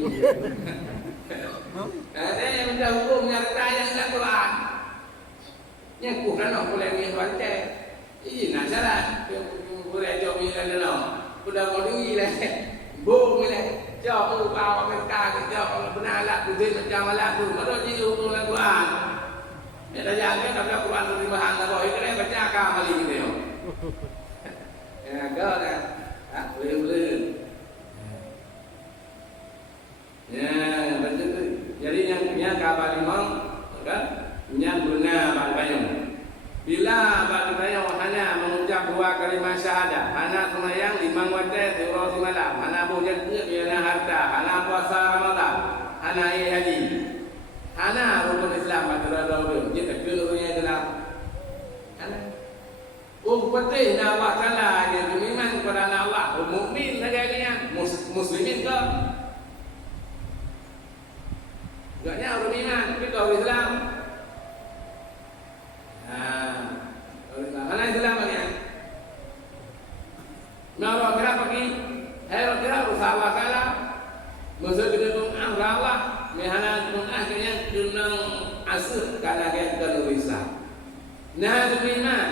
ada yang dah hukum yang yang dalam Quran yang kudan orang boleh ni dua hari ini nak jalan boleh jauh ni kan udah mau tinggi lah. Bung ni lah. Jauh tu bawa mereka ke jauh benar lah. Tujuh macam lah tu. Mana dia hukum Al-Quran. Ya dah jangan tak ada Quran dari bahan tak boleh. Kena baca akal kali ni dia. Ya kau dah. Boleh. Ya betul tu. Jadi yang kabar limang kan? Yang benar bayang. Bila bayang hanya mengucap dua kalimat syahadah, hanya sembahyang 5 waktu tiap malam, hanya boleh biarlah harta, hanya puasa Ramadan, hanya haji, hanya rukun Islam ada dua. Dia tak kena dalam. Penting Allah Taala yang beriman kepada Allah, mukmin negara muslimin ke? Enggaknya orang iman, tapi kalau Islam mana Islam bagian? Nawa kira pergi, hero kira usaha Allah kala, masa kita tunggu Allah, mehana tunggu akhirnya tunang asal kala kita Islam. Nah beriman,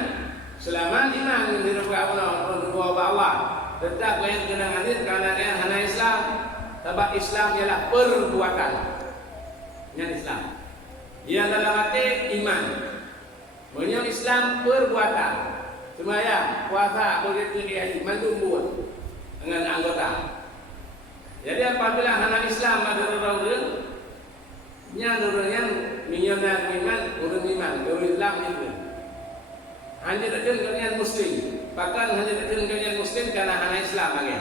selama iman menghirupkan Allah, tetap yang kena hadir karena hana Islam, sebab Islam ialah perbuatan. Yang Islam, yang dalam arti iman. Menurut Islam perbuatan, sembahyang, puasa, boleh tinggi, mandu buat dengan anggota. Jadi apabila anak Islam ada orang yang menyatakan iman, orang Islam itu hanya dengan Muslim, bahkan hanya dengan Muslim karena anak Islam lagi.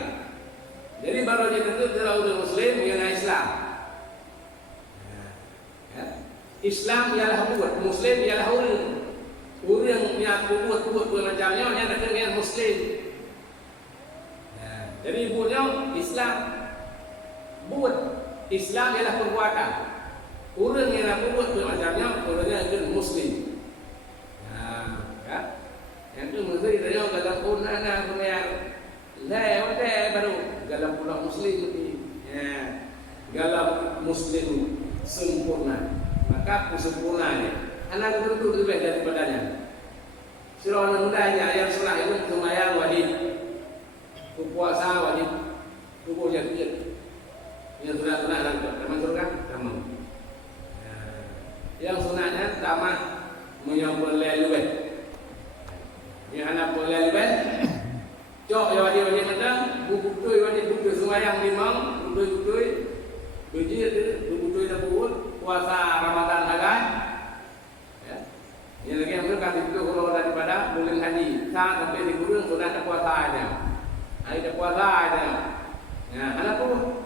Jadi baru dia tentu orang Muslim mengenai Islam. Islam ialah buat, Muslim ialah orang. Orang yang buat macamnya yang datang dengan Muslim. Jadi ibunya Islam buat, Islam ialah perbuatan. Orang yang buat macamnya orangnya itu Muslim. Yang itu mesti kita dalam punana punya lewat baru dalam pulau Muslim ini. Dalam Muslim sempurna. Maka kesempurnaannya anak itu lebih daripadanya. Surah mudahnya ayat surah itu sembahyang wajib, puasa wajib, tubuh wajib. Yang sunat teman surga, teman. Yang sunatnya tamat menyambut lelubet. Yang anak boleh lelubet, cok yang wajib macam buku wajib sembahyang limang, buku bujir tersebut puasa Ramadan agak. Yang lagi yang mereka itu kalau daripada bulan haji, saat sampai di gurun sudah ada puasa aja. Ada puasa aja. Anak pun.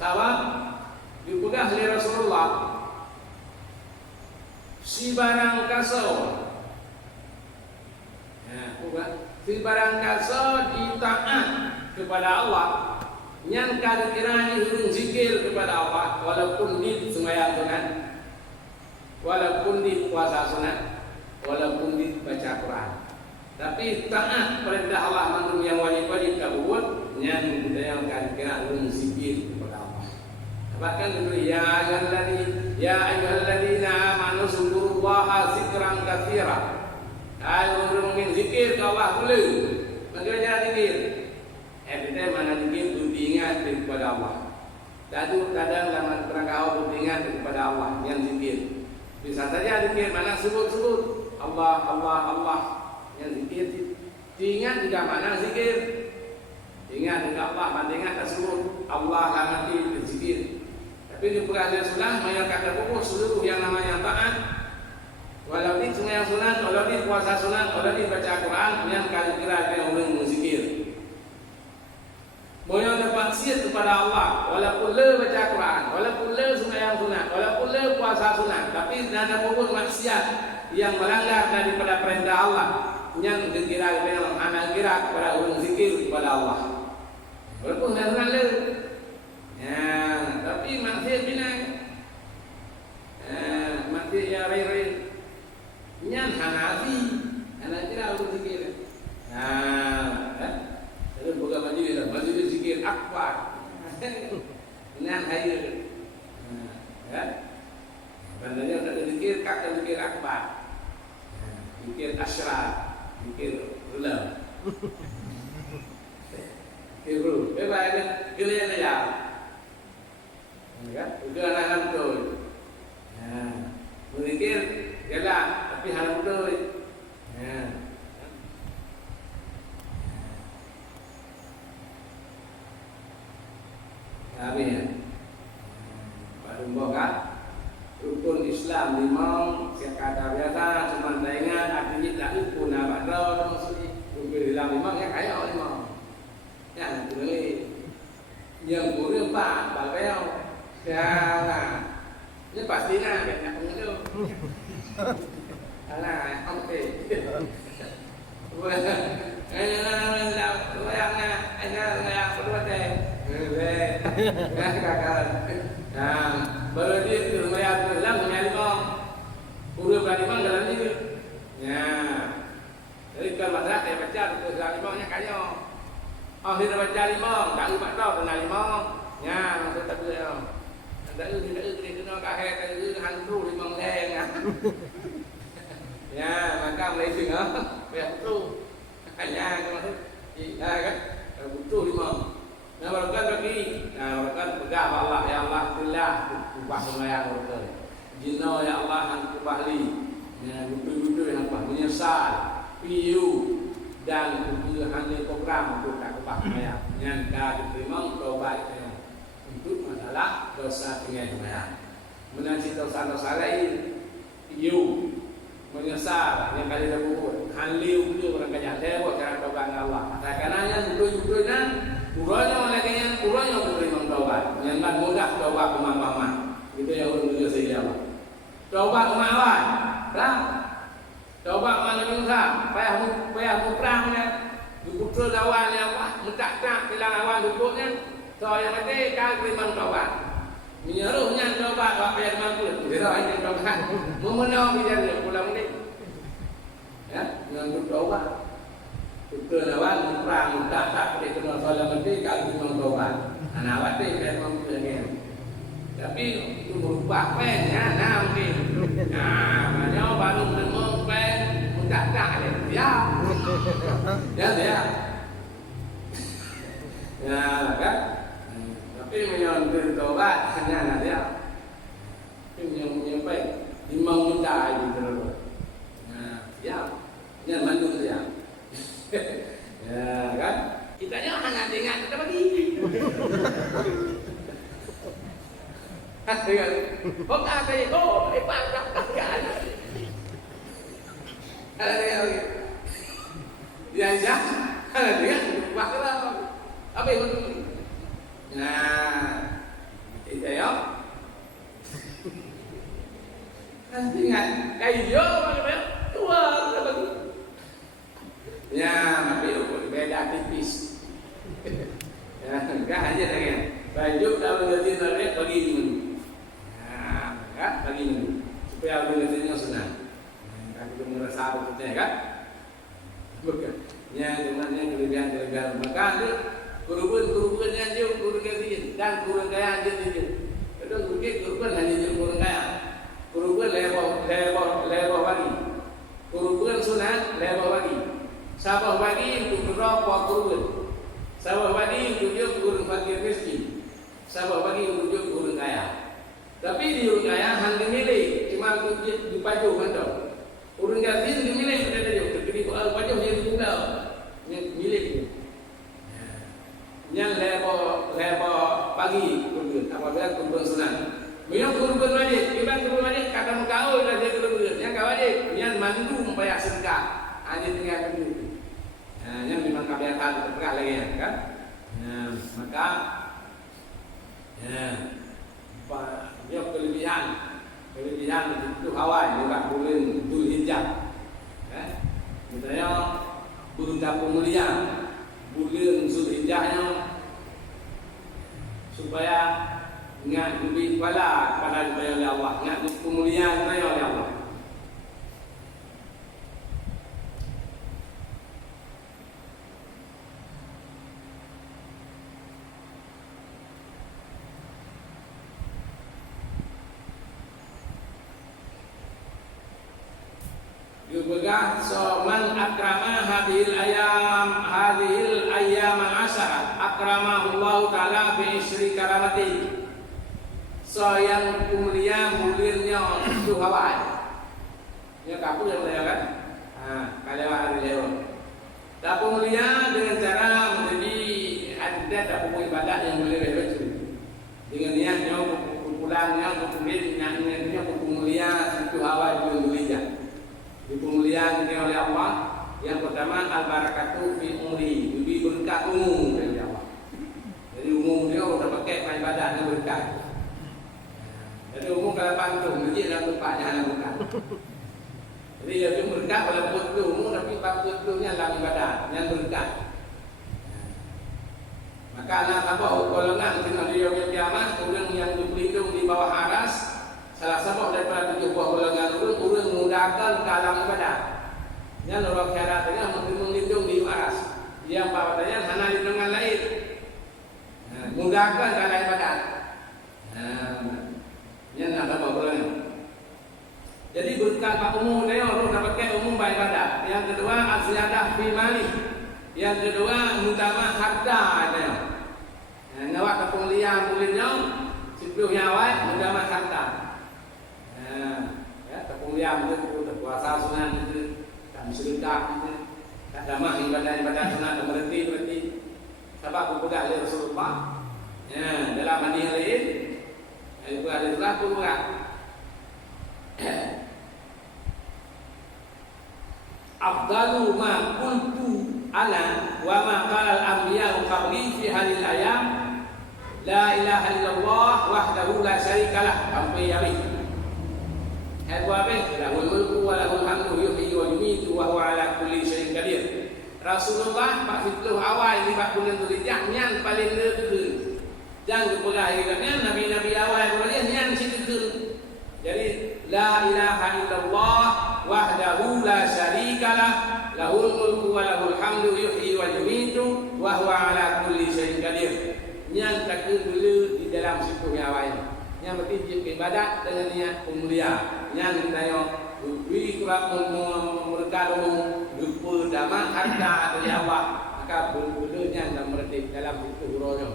Sahabat dipegang oleh Rasulullah. Si barang kasau. Si barang kasau ditaat kepada Allah. Yang kira-kiranya hurung zikir kepada Allah, walaupun di sembahyang sunat, walaupun di puasa sunat, walaupun di baca Quran. Tapi taat perintah Allah manum yang wajib-wajib kabul, yang kira-kira hurung zikir kepada Allah. Bahkan dulu ya ayyuhalladzina amanu zkurullaha zikran katsira. Kalau hurung zikir ke Allah dulu, bagaimana cara zikir? Kita mana zikir ingat kepada Allah. Kadang dalam kerangka beringat kepada Allah yang zikir. Bisa saja zikir mana sebut Allah yang zikir. Ingat juga mana zikir. Ingat juga Allah, mana ingat sebut Allah lama di zikir. Tapi di Quran sunnah menyatakan pokok seluruh yang namanya taat. Walau di sembahyang sunat, walau di puasa sunat, walau di baca Quran yang kira-kira orang zikir. Moyo dapat maksiat kepada Allah, walaupun le baca Quran, walaupun le sembahyang sunat, walaupun le puasa sunat, tapi ada pun maksiat yang melanggar daripada perintah Allah, yang dikira dengan amal kira kepada orang zikir kepada Allah. Walaupun dengan le, tapi maksiat bina, maksiat yang rai-rai, yang hanafi, anak kira orang zikir. Jadi bukan majlis zikir akbar. Dengan air. Bandanya ada zikir akbar. Zikir asyrar, zikir ulam. Ibu, bebas kan? Kalian aja. Kan? Udah anak betul. Nah, berpikir jalan, tapi hal betul. Nah. Tapi ya, pada kan rukun Islam limau, sekadar biasa, cuma ingat artinya tak rukun apa tahu maksudnya rukun Islam limau ya kaya limau. Ya, boleh. Yang boleh pak, bakal ya, ini pasti nak banyak pengaruh. Alah, oke. Baru dia lumayan bilang menyari kong, udah berani bang dalam ini. Ya, jadi kalau masalah saya baca itu dalam limongnya kaya. Oh, dia baca limong, tak lupa tahu tentang limong. Ya, maksud tak boleh. Tak dia kena kahir, tak hantu limong leng. Ya, maka mulai dengar, betul. Hanya maksud, ya kan, betul limong. Nah, barukan bagi, barukan pegang Allah ya Allah billah, ubah semayang barukan. Jinno ya Allah yang kubahli, ya betul-betul yang kubah menyesal, piu dan betul hanya program untuk tak kubah semayang. Yang dah diterima taubat untuk masalah dosa tinggal semayang. Menanti dosa-dosa lain, piu menyesal yang kali dah buat, haliu itu orang kaya lewat cara taubat Allah. Karena betul-betul nan. Uranya oleh kaya, uranya beriman taubat. Yang tak mudah taubat kemampuan. Itu yang urut juga saya jawab. Taubat kemampuan, tak? Taubat mana juga? Payah perang ya. Diputul lawan yang wah, mentak-tak hilang lawan duduknya. So yang penting kau beriman taubat. Menyeruhnya taubat, apa yang mampu? Tidak ada taubat. Memenang bicara pulang ni. Ya, dengan taubat. Betul lawan perang tak boleh kena soal mesti kalau memang taubat. Anak wati kan mempunyai. Tapi itu berubah pen ya, nah mungkin. Nah, mana baru menemu pen tak ya. Ya. Ya kan. Tapi menyontek taubat hanya dia. Tapi yang baik dimang muda itu terus. Nah, ya. Yang mandu dia. Ya kan? Kita jangan dengan kita bagi. Dengan kok ada itu, pangkat kan. Ada dia lagi. Ya, ada dia. Bakal apa itu? Nah, itu ya. Dengan kayu bagaimana? Tua bagi. Ya, tapi beda tipis. Ya, enggak aja kan. Baju kalau ganti narik bagi minum. Nah, enggak bagi minum. Supaya gantinya senang. Kalau kita merasa betul kan? Bukan. Ya, dengannya kelebihan. Maka ada kurubun yang dia kurun ganti dan kurun kaya dia. Itu kurubun hanya kurun kaya. Kurubun lebar bagi. Kurubun sunat lebar bagi. Sabah bagi untuk berapa kurun. Sabah bagi untuk dia kurun fakir miskin. Sabah bagi untuk dia kurun kaya. Tapi di kurun kaya hanya milik, cuma untuk dipaju macam. Kurun ganti milik sudah ada dia. Jadi kalau paju dia dipulau, milik. Yang lebar bagi kurun. Apabila kurun sunat. Minum kurun wajib. Bila kurun wajib kata mengkau dah jadi kurun. Yang kau wajib, yang mandu membayar sedekah. Hanya tinggal begitu. Yang memang kebiasaan terperak lagi kan? Maka dia kelebihan itu awal juga bulan Zulhijjah. Misalnya bulan pemulihan bulan Zulhijjahnya supaya ingat lebih pada oleh Allah, ingat pemulihan oleh Allah. Juga so man akrama hadil ayam akramahullahu taala bi isri karamati. So yang mulianya itu Hawaii. Ya kapu yang saya kan. Kalau hari lewat. Tapi mulia dengan cara menjadi ada tak ibadah yang boleh berbeza. Dengan niatnya pulangnya niatnya mulia itu Hawaii yang mulia. Dimuliakan oleh Allah. Yang pertama al-barakatu fi umri, lebih berkah umum dari Allah. Jadi umum dia udah pakai ibadahnya berkah. Jadi umum kalau pantung, masjid dalam tempatnya ada berkah. Jadi dia tu berkah walaupun itu umum tapi pantungnya dalam ibadah yang berkah. Maka anak apa golongan dengan dia yang kiamat, orang yang berlindung di bawah aras, salah satu daripada 7 buah golongan orang mudahkan dalam ibadah. Yang orang syaratnya melindung di aras. Yang bawahnya hanya lindungan lain. Mudahkan dalam ibadah. Yang ada golongan. Jadi berkat Pak umum dia orang dapatkan umum ibadah. Yang kedua aziyadah fi mali. Yang kedua utama harta dia. Nawak kemuliaan mulia sebelum nyawa utama harta. Ya, kemuliaan itu puasa sunat itu, tak sedekah itu, tak damah ibadah sunat dan berhenti. Sebab aku pegang oleh Rasulullah. Ya, dalam hadis lain, itu ada surah pun bukan. Afdalu ma qultu ana wa ma qala al-anbiya qabli fi hadhihi al-ayam la ilaha illallah wahdahu la syarika lah sampai habis. Ayat apa? Lahul mulku wa lahul hamdu yuhyi wa yumiitu wa huwa ala kulli syai'in qadir. Rasulullah Pak Fitluh awal 40 Dzulhijjah nyan paling dekat. Jangan kepulaiannya nabi-nabi awal kemudian nyan situ. Jadi la ilaha illallah wahdahu la syarikalah lahul mulku wa lahul hamdu yuhyi wa yumiitu wa huwa ala kulli syai'in qadir. Yang takut dulu di dalam situ yang awal. Yang bertinjau ibadat dengan niat pemulia. Yang tayo beri kurang merkadung lupa damai harta dari Allah. Maka bulunya dan mertik dalam situ hurufnya.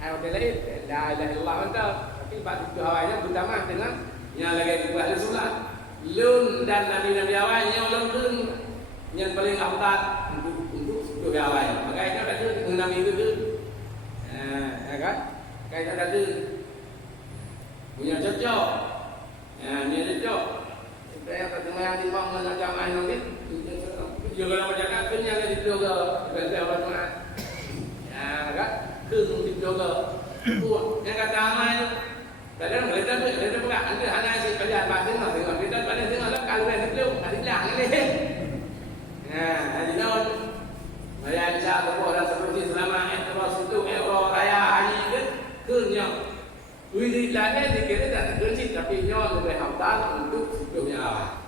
Ayat lain la ilaha illallah anta. Tapi pada situ awalnya bertama dengan yang lagi juga ada sunnah. Lun dan nabi-nabi awalnya lun yang paling afdal untuk situ awalnya. Maka itu ada nabi itu. Ya kan? Kayak ada punya cocok. Ya, ni cocok. Supaya ketemu yang di bawah jamaah ini. Juga kalau jaga punya ada juga. Kita orang mana? Ya kan? Itu juga. Yang kata amal. Kadang kita buka ada hanya si pejabat pasien lah. Tengok kita pada tengok lah kalau ada itu ada hilang ni. Ya, ada tahun. Bayar insya Allah seperti selama terus itu raya haji ke kerja. Duit lain dikira tak terjadi tapi nyawa lebih hafal untuk hidupnya awak.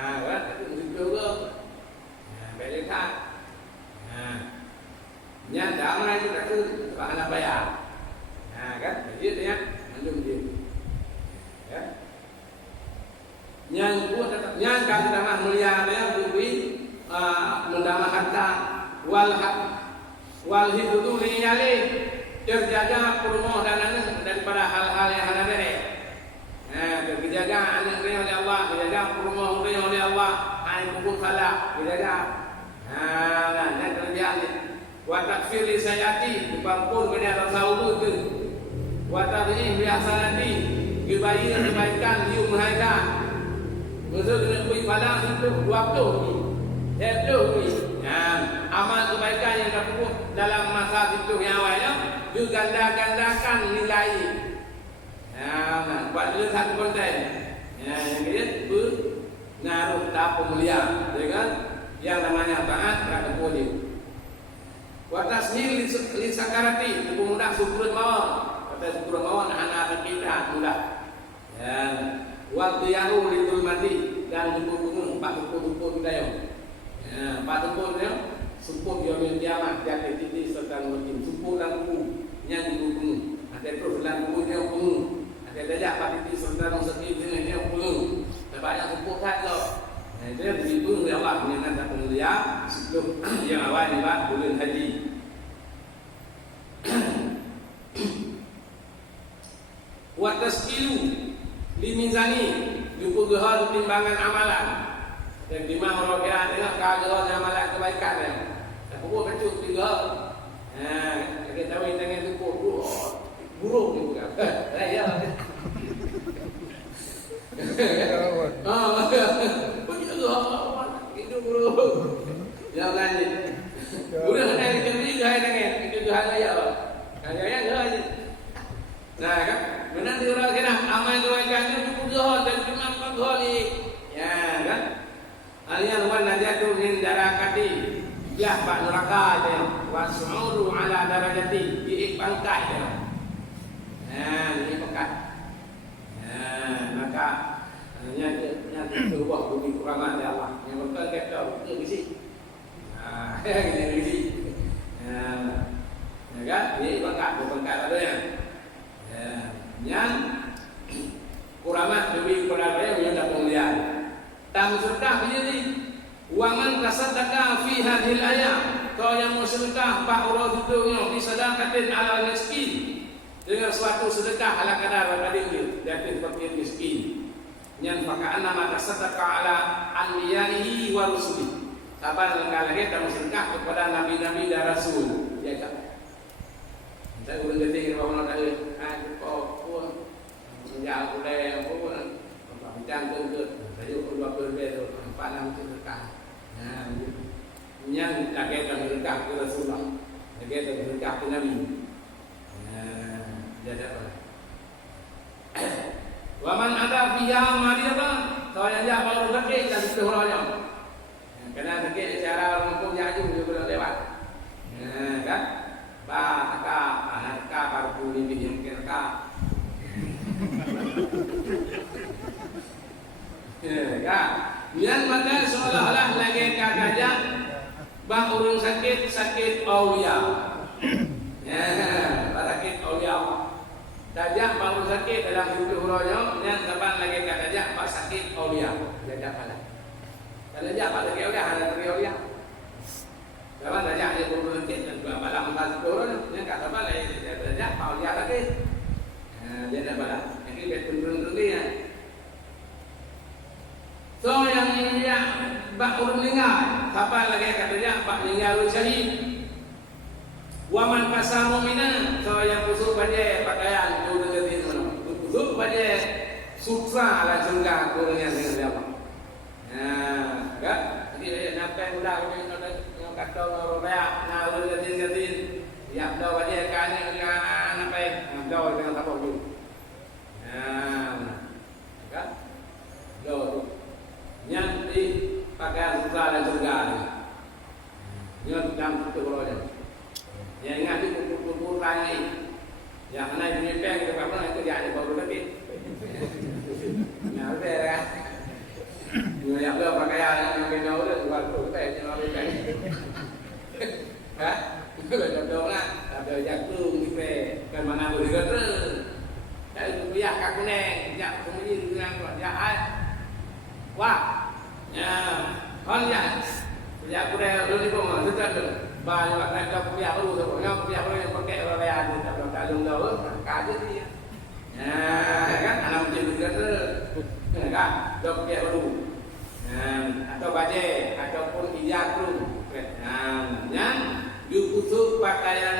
Kan itu juga. Baik tak. Yang damai itu tak tu bahan bayar. Kan jadi dia mandum dia. Ya. Yang buat yang kami damai mulia dia beri mendamai harta wal hidup nyali terjaga rumah dan anak daripada hal-hal yang ada dari. Terjaga anak dia oleh Allah, terjaga rumah dia oleh Allah, air kubur salah, terjaga. Yang terjadi. Wa takfir li sayati dipampun kepada Rasul itu. Wa tadhih bi hasanati kebaikan di mereka. Maksud dengan ibadah itu waktu ni. Itu ni. Amal kebaikan yang terpupuk dalam masa itu yang awalnya juga ganda-gandakan nilai. Buat letak konten. Yang kedua ngaruh tahap pemuliaan dengan yang namanya taat kepada Tuhan. Wa tasnil li sakarati pemuda syukur mawon. Kata syukur mawon anak kita mudah. Wa qiyamu li zulmati dan hukum pak hukum budaya. Pak hukum dia support dia kiamat dia titik serta mungkin support dan hukum yang hukum. Ada terus dalam hukum dia hukum. Ada dajak pak titik serta mungkin dengan dia hukum. Banyak support tak lo. Itu yang dihitung oleh Allah dengan kata mulia sebelum yang awal ni bulan haji wa tasqilu limizani dipugahan timbangan amalan. Dan di mana orang kira tengok kagak amalan kebaikan ya. Tapi gua kecut tiga. Nah, kita tahu dengan itu buruk juga. Ya. Itu buruk. Ya lanjut. Udah kena dikembali dengan itu juga ya. Hanya ya. Nah, kan benar di orang kena amal kebaikan itu dipugahan dan cuma pagoli. Ya, kan? Alian wan najatu min darakati ya pak neraka dia wasu'udu ala darajati diikbangkai dia. Ini pekat. Maka nanti berubah bumi kuraman dia Allah. Yang betul kita itu di sini. Ini di sini. Ya kan? Diikbangkai ada ya. Yang kuraman bumi kuraman yang dah pemulihan. Tam sedekah begini. Wa man tasaddaqa fi hadhil ayat. Kau yang mau sedekah pak urut hidungnya fi sadaqatin ala miskin. Dengan suatu sedekah ala kadar kadang jadi fakir miskin. Yang faka'anna ma tasaddaqa ala anbiya'ihi wa rusulihi. Kapan lagi kita sedekah kepada nabi-nabi dan rasul. Ya kan? Saya urut detik bahwa tadi kau menjauh oleh apa jantung ke tadi dua berbeda empat enam sedekah. Nah, yang kita sedekah ke Rasulullah, kita sedekah ke Nabi. Jadi apa? Waman ada fiha mariatan, saya aja kalau sakit dan itu orangnya. Karena sakit secara orang pun jauh juga lewat. Kan? Anak baru ini yang kita. Ya, yang maka seolah-olah lagi kakaknya bang orang sakit aulia. Ya, sakit aulia. Dajah bang sakit dalam hidup orangnya, yang kapan lagi kakaknya bang sakit aulia. Dajah pada. Kalau dajah pada dia udah ada aulia. Kapan dajah dia berhenti dan dua malam tak turun, yang kata apa lagi dajah aulia lagi. Dia dah pada. Ini betul-betul dia. So yang bak urung meninggal, kapan lagi katanya bak meninggal syahid. Waman pasal mu'mina, so yang kusuk pada pakaian tu dengan dia mana? Kusuk pada sutra lah jengga kurangnya dengan dia apa? Nah, kan? Jadi nampak mudah kami nak kata orang baik, nak urung dengan ya dah pada kan nampak, dah dengan apa tu? Nah, kan? Dah yang di pakaian sutra dan surga ni, yang dalam itu berada. Yang ingat di kumpul lain ni, yang mana punya peng kita apa itu jadi baru lagi. Nah, betul kan? Yang ada pakaian yang kena orang buat tu, peng yang ada peng. Hah? Kalau jodoh lah, ada jatuh ni peng, kan mana boleh kata? Jadi biar kaku neng, jak kemudian dengan jahat. Wah, ya, kan ya, punya kuda dulu pun ada tu, banyak orang yang punya baru tu, yang punya baru yang pakai orang lain tu, tak kalung dah, kaji dia, ya, kan, anak macam tu kan, kan, dah punya baru, atau baju, ataupun hijab tu, yang diutus pakaian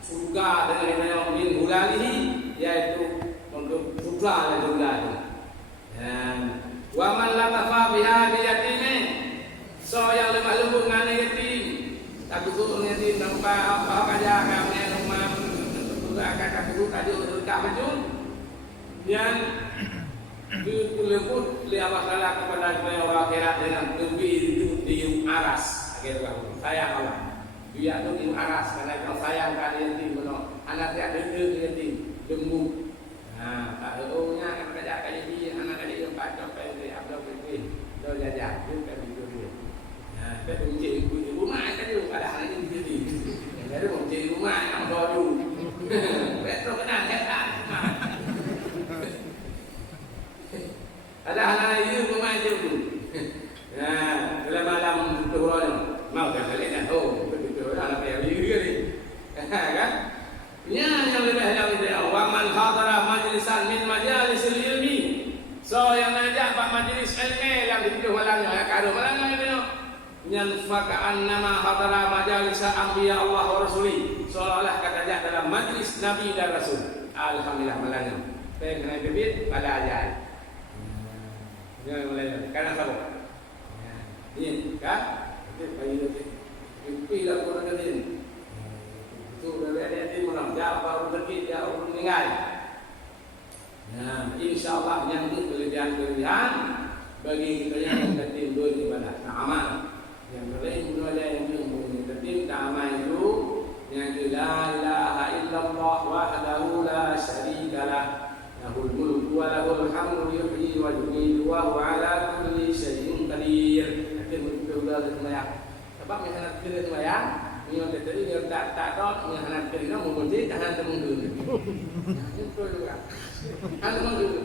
surga dengan yang minhulalihi, yaitu untuk surga dan surga. Wa man latafa biha bi yatimi, so yang lemah lembut dengan yatim, tak betul yatim nampak apa aja kami rumah kakak guru tadi dekat betul, yang dilembut li Allah Taala kepada orang akhirat dengan lebih di aras, akhirnya sayang Allah, dia tu di aras karena kalau sayang kan yatim benar, anak dia dendam yatim, lembut. Nah, tak tahunya yang kerja kayak dia, anak dia yang baca pendek, abang pendek, dah jajan, dia video dia. Nah, kita mencari rumah kan dia, ada hal ini jadi. Jadi mencari rumah yang baru. Betul kenal kan? Ada hal ini rumah itu. Nah, dalam malam turun, mau kan kalian tahu, betul anak dia juga ni, kan? Ya, yang lebih dari itu, waman hadara majlisan min Semelam di malangnya ya kado malangnya itu nyan faka'annama hadara majalisa anbiya Allah wa rasuli, seolah-olah katanya dalam majlis nabi dan rasul. Alhamdulillah malangnya pengen bibit pada ajal jangan mulai karena apa ini kan itu pilih kurang ini itu ada di mana jawab berkit jauh meninggal. Nah, insyaallah yang itu kelebihan bagi kita yang timbul ibadah amal. Yang lain ada yang belum tapi amal itu yang la ilaha illallah wahdahu la syarika lah. Lahul mulku wa lahul hamdu yuhyi wa yumiitu wa huwa ala kulli syai'in qadir. Itu betul-betul semaya. Sebab yang nak kira semaya, yang tadi dia tak tahu yang nak kira mau mesti tahan temun dulu. Itu juga. Kan temun dulu.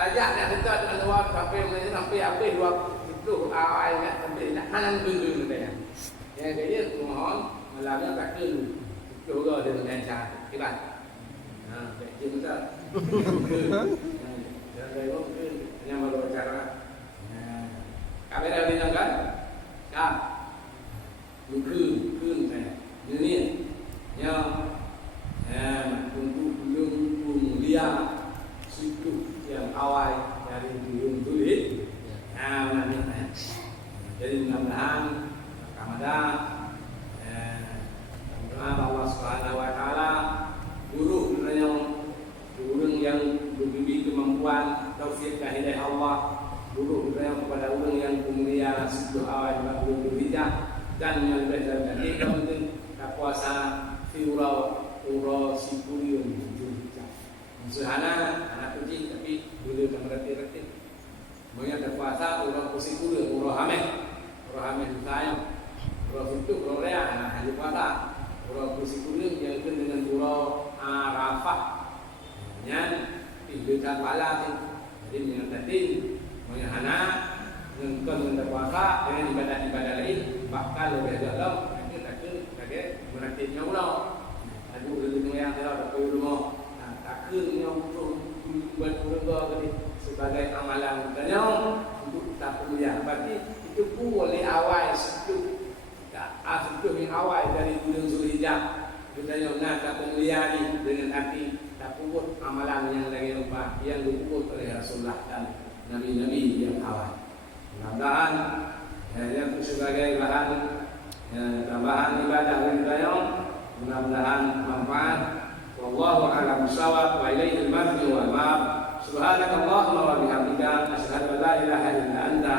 Ajak nak tetap luar sampai apa dua itu awalnya sampai nak hanan dulu dia. Yang dia mohon malamnya tak dulu. Juga dengan cara kibat. Nah, dia betul. Dari mungkin yang baru cara kamera ini kan ya mungkin ini yang untuk belum mulia situ yang awal dari belum tulis namanya jadi mudah-mudahan Ramadan Allah Subhanahu wa taala guru yang berbudi kemampuan taufik hidayah Allah guru kepada orang yang mulia sebelum awal belum berhijrah dan yang berjaya mungkin tak puasa fiurau sipurium berhijrah musuhana anak kecil tapi boleh mengerti-ngerti mungkin tak puasa orang sipurium orang hamil sayang orang itu orang rea anak haji puasa orang sipurium yang dengan orang Arafah yang dibuat pala jadi yang tadi menghana mengkon berpuasa dengan ibadah-ibadah lain bakal lebih dalam takkan berarti Allah ada ulun yang tidak ada rumah takkan yang buat urang sebagai amalan katanya untuk tak mulia berarti itu boleh awal situ itu yang awal dari bulan Zulhijjah katanya nak tak mulia ni dengan arti tak puput amalan yang lagi lupa yang dipuput oleh Rasulullah dan Nabi-Nabi yang awal. Mudah-mudahan yang sebagai bahan tambahan ibadah kita mudah-mudahan manfaat. Wallahu a'lam bishawab wa ilaihi al-marji wal ma'ab. Subhanakallahumma wa bihamdika asyhadu an la ilaha illa anta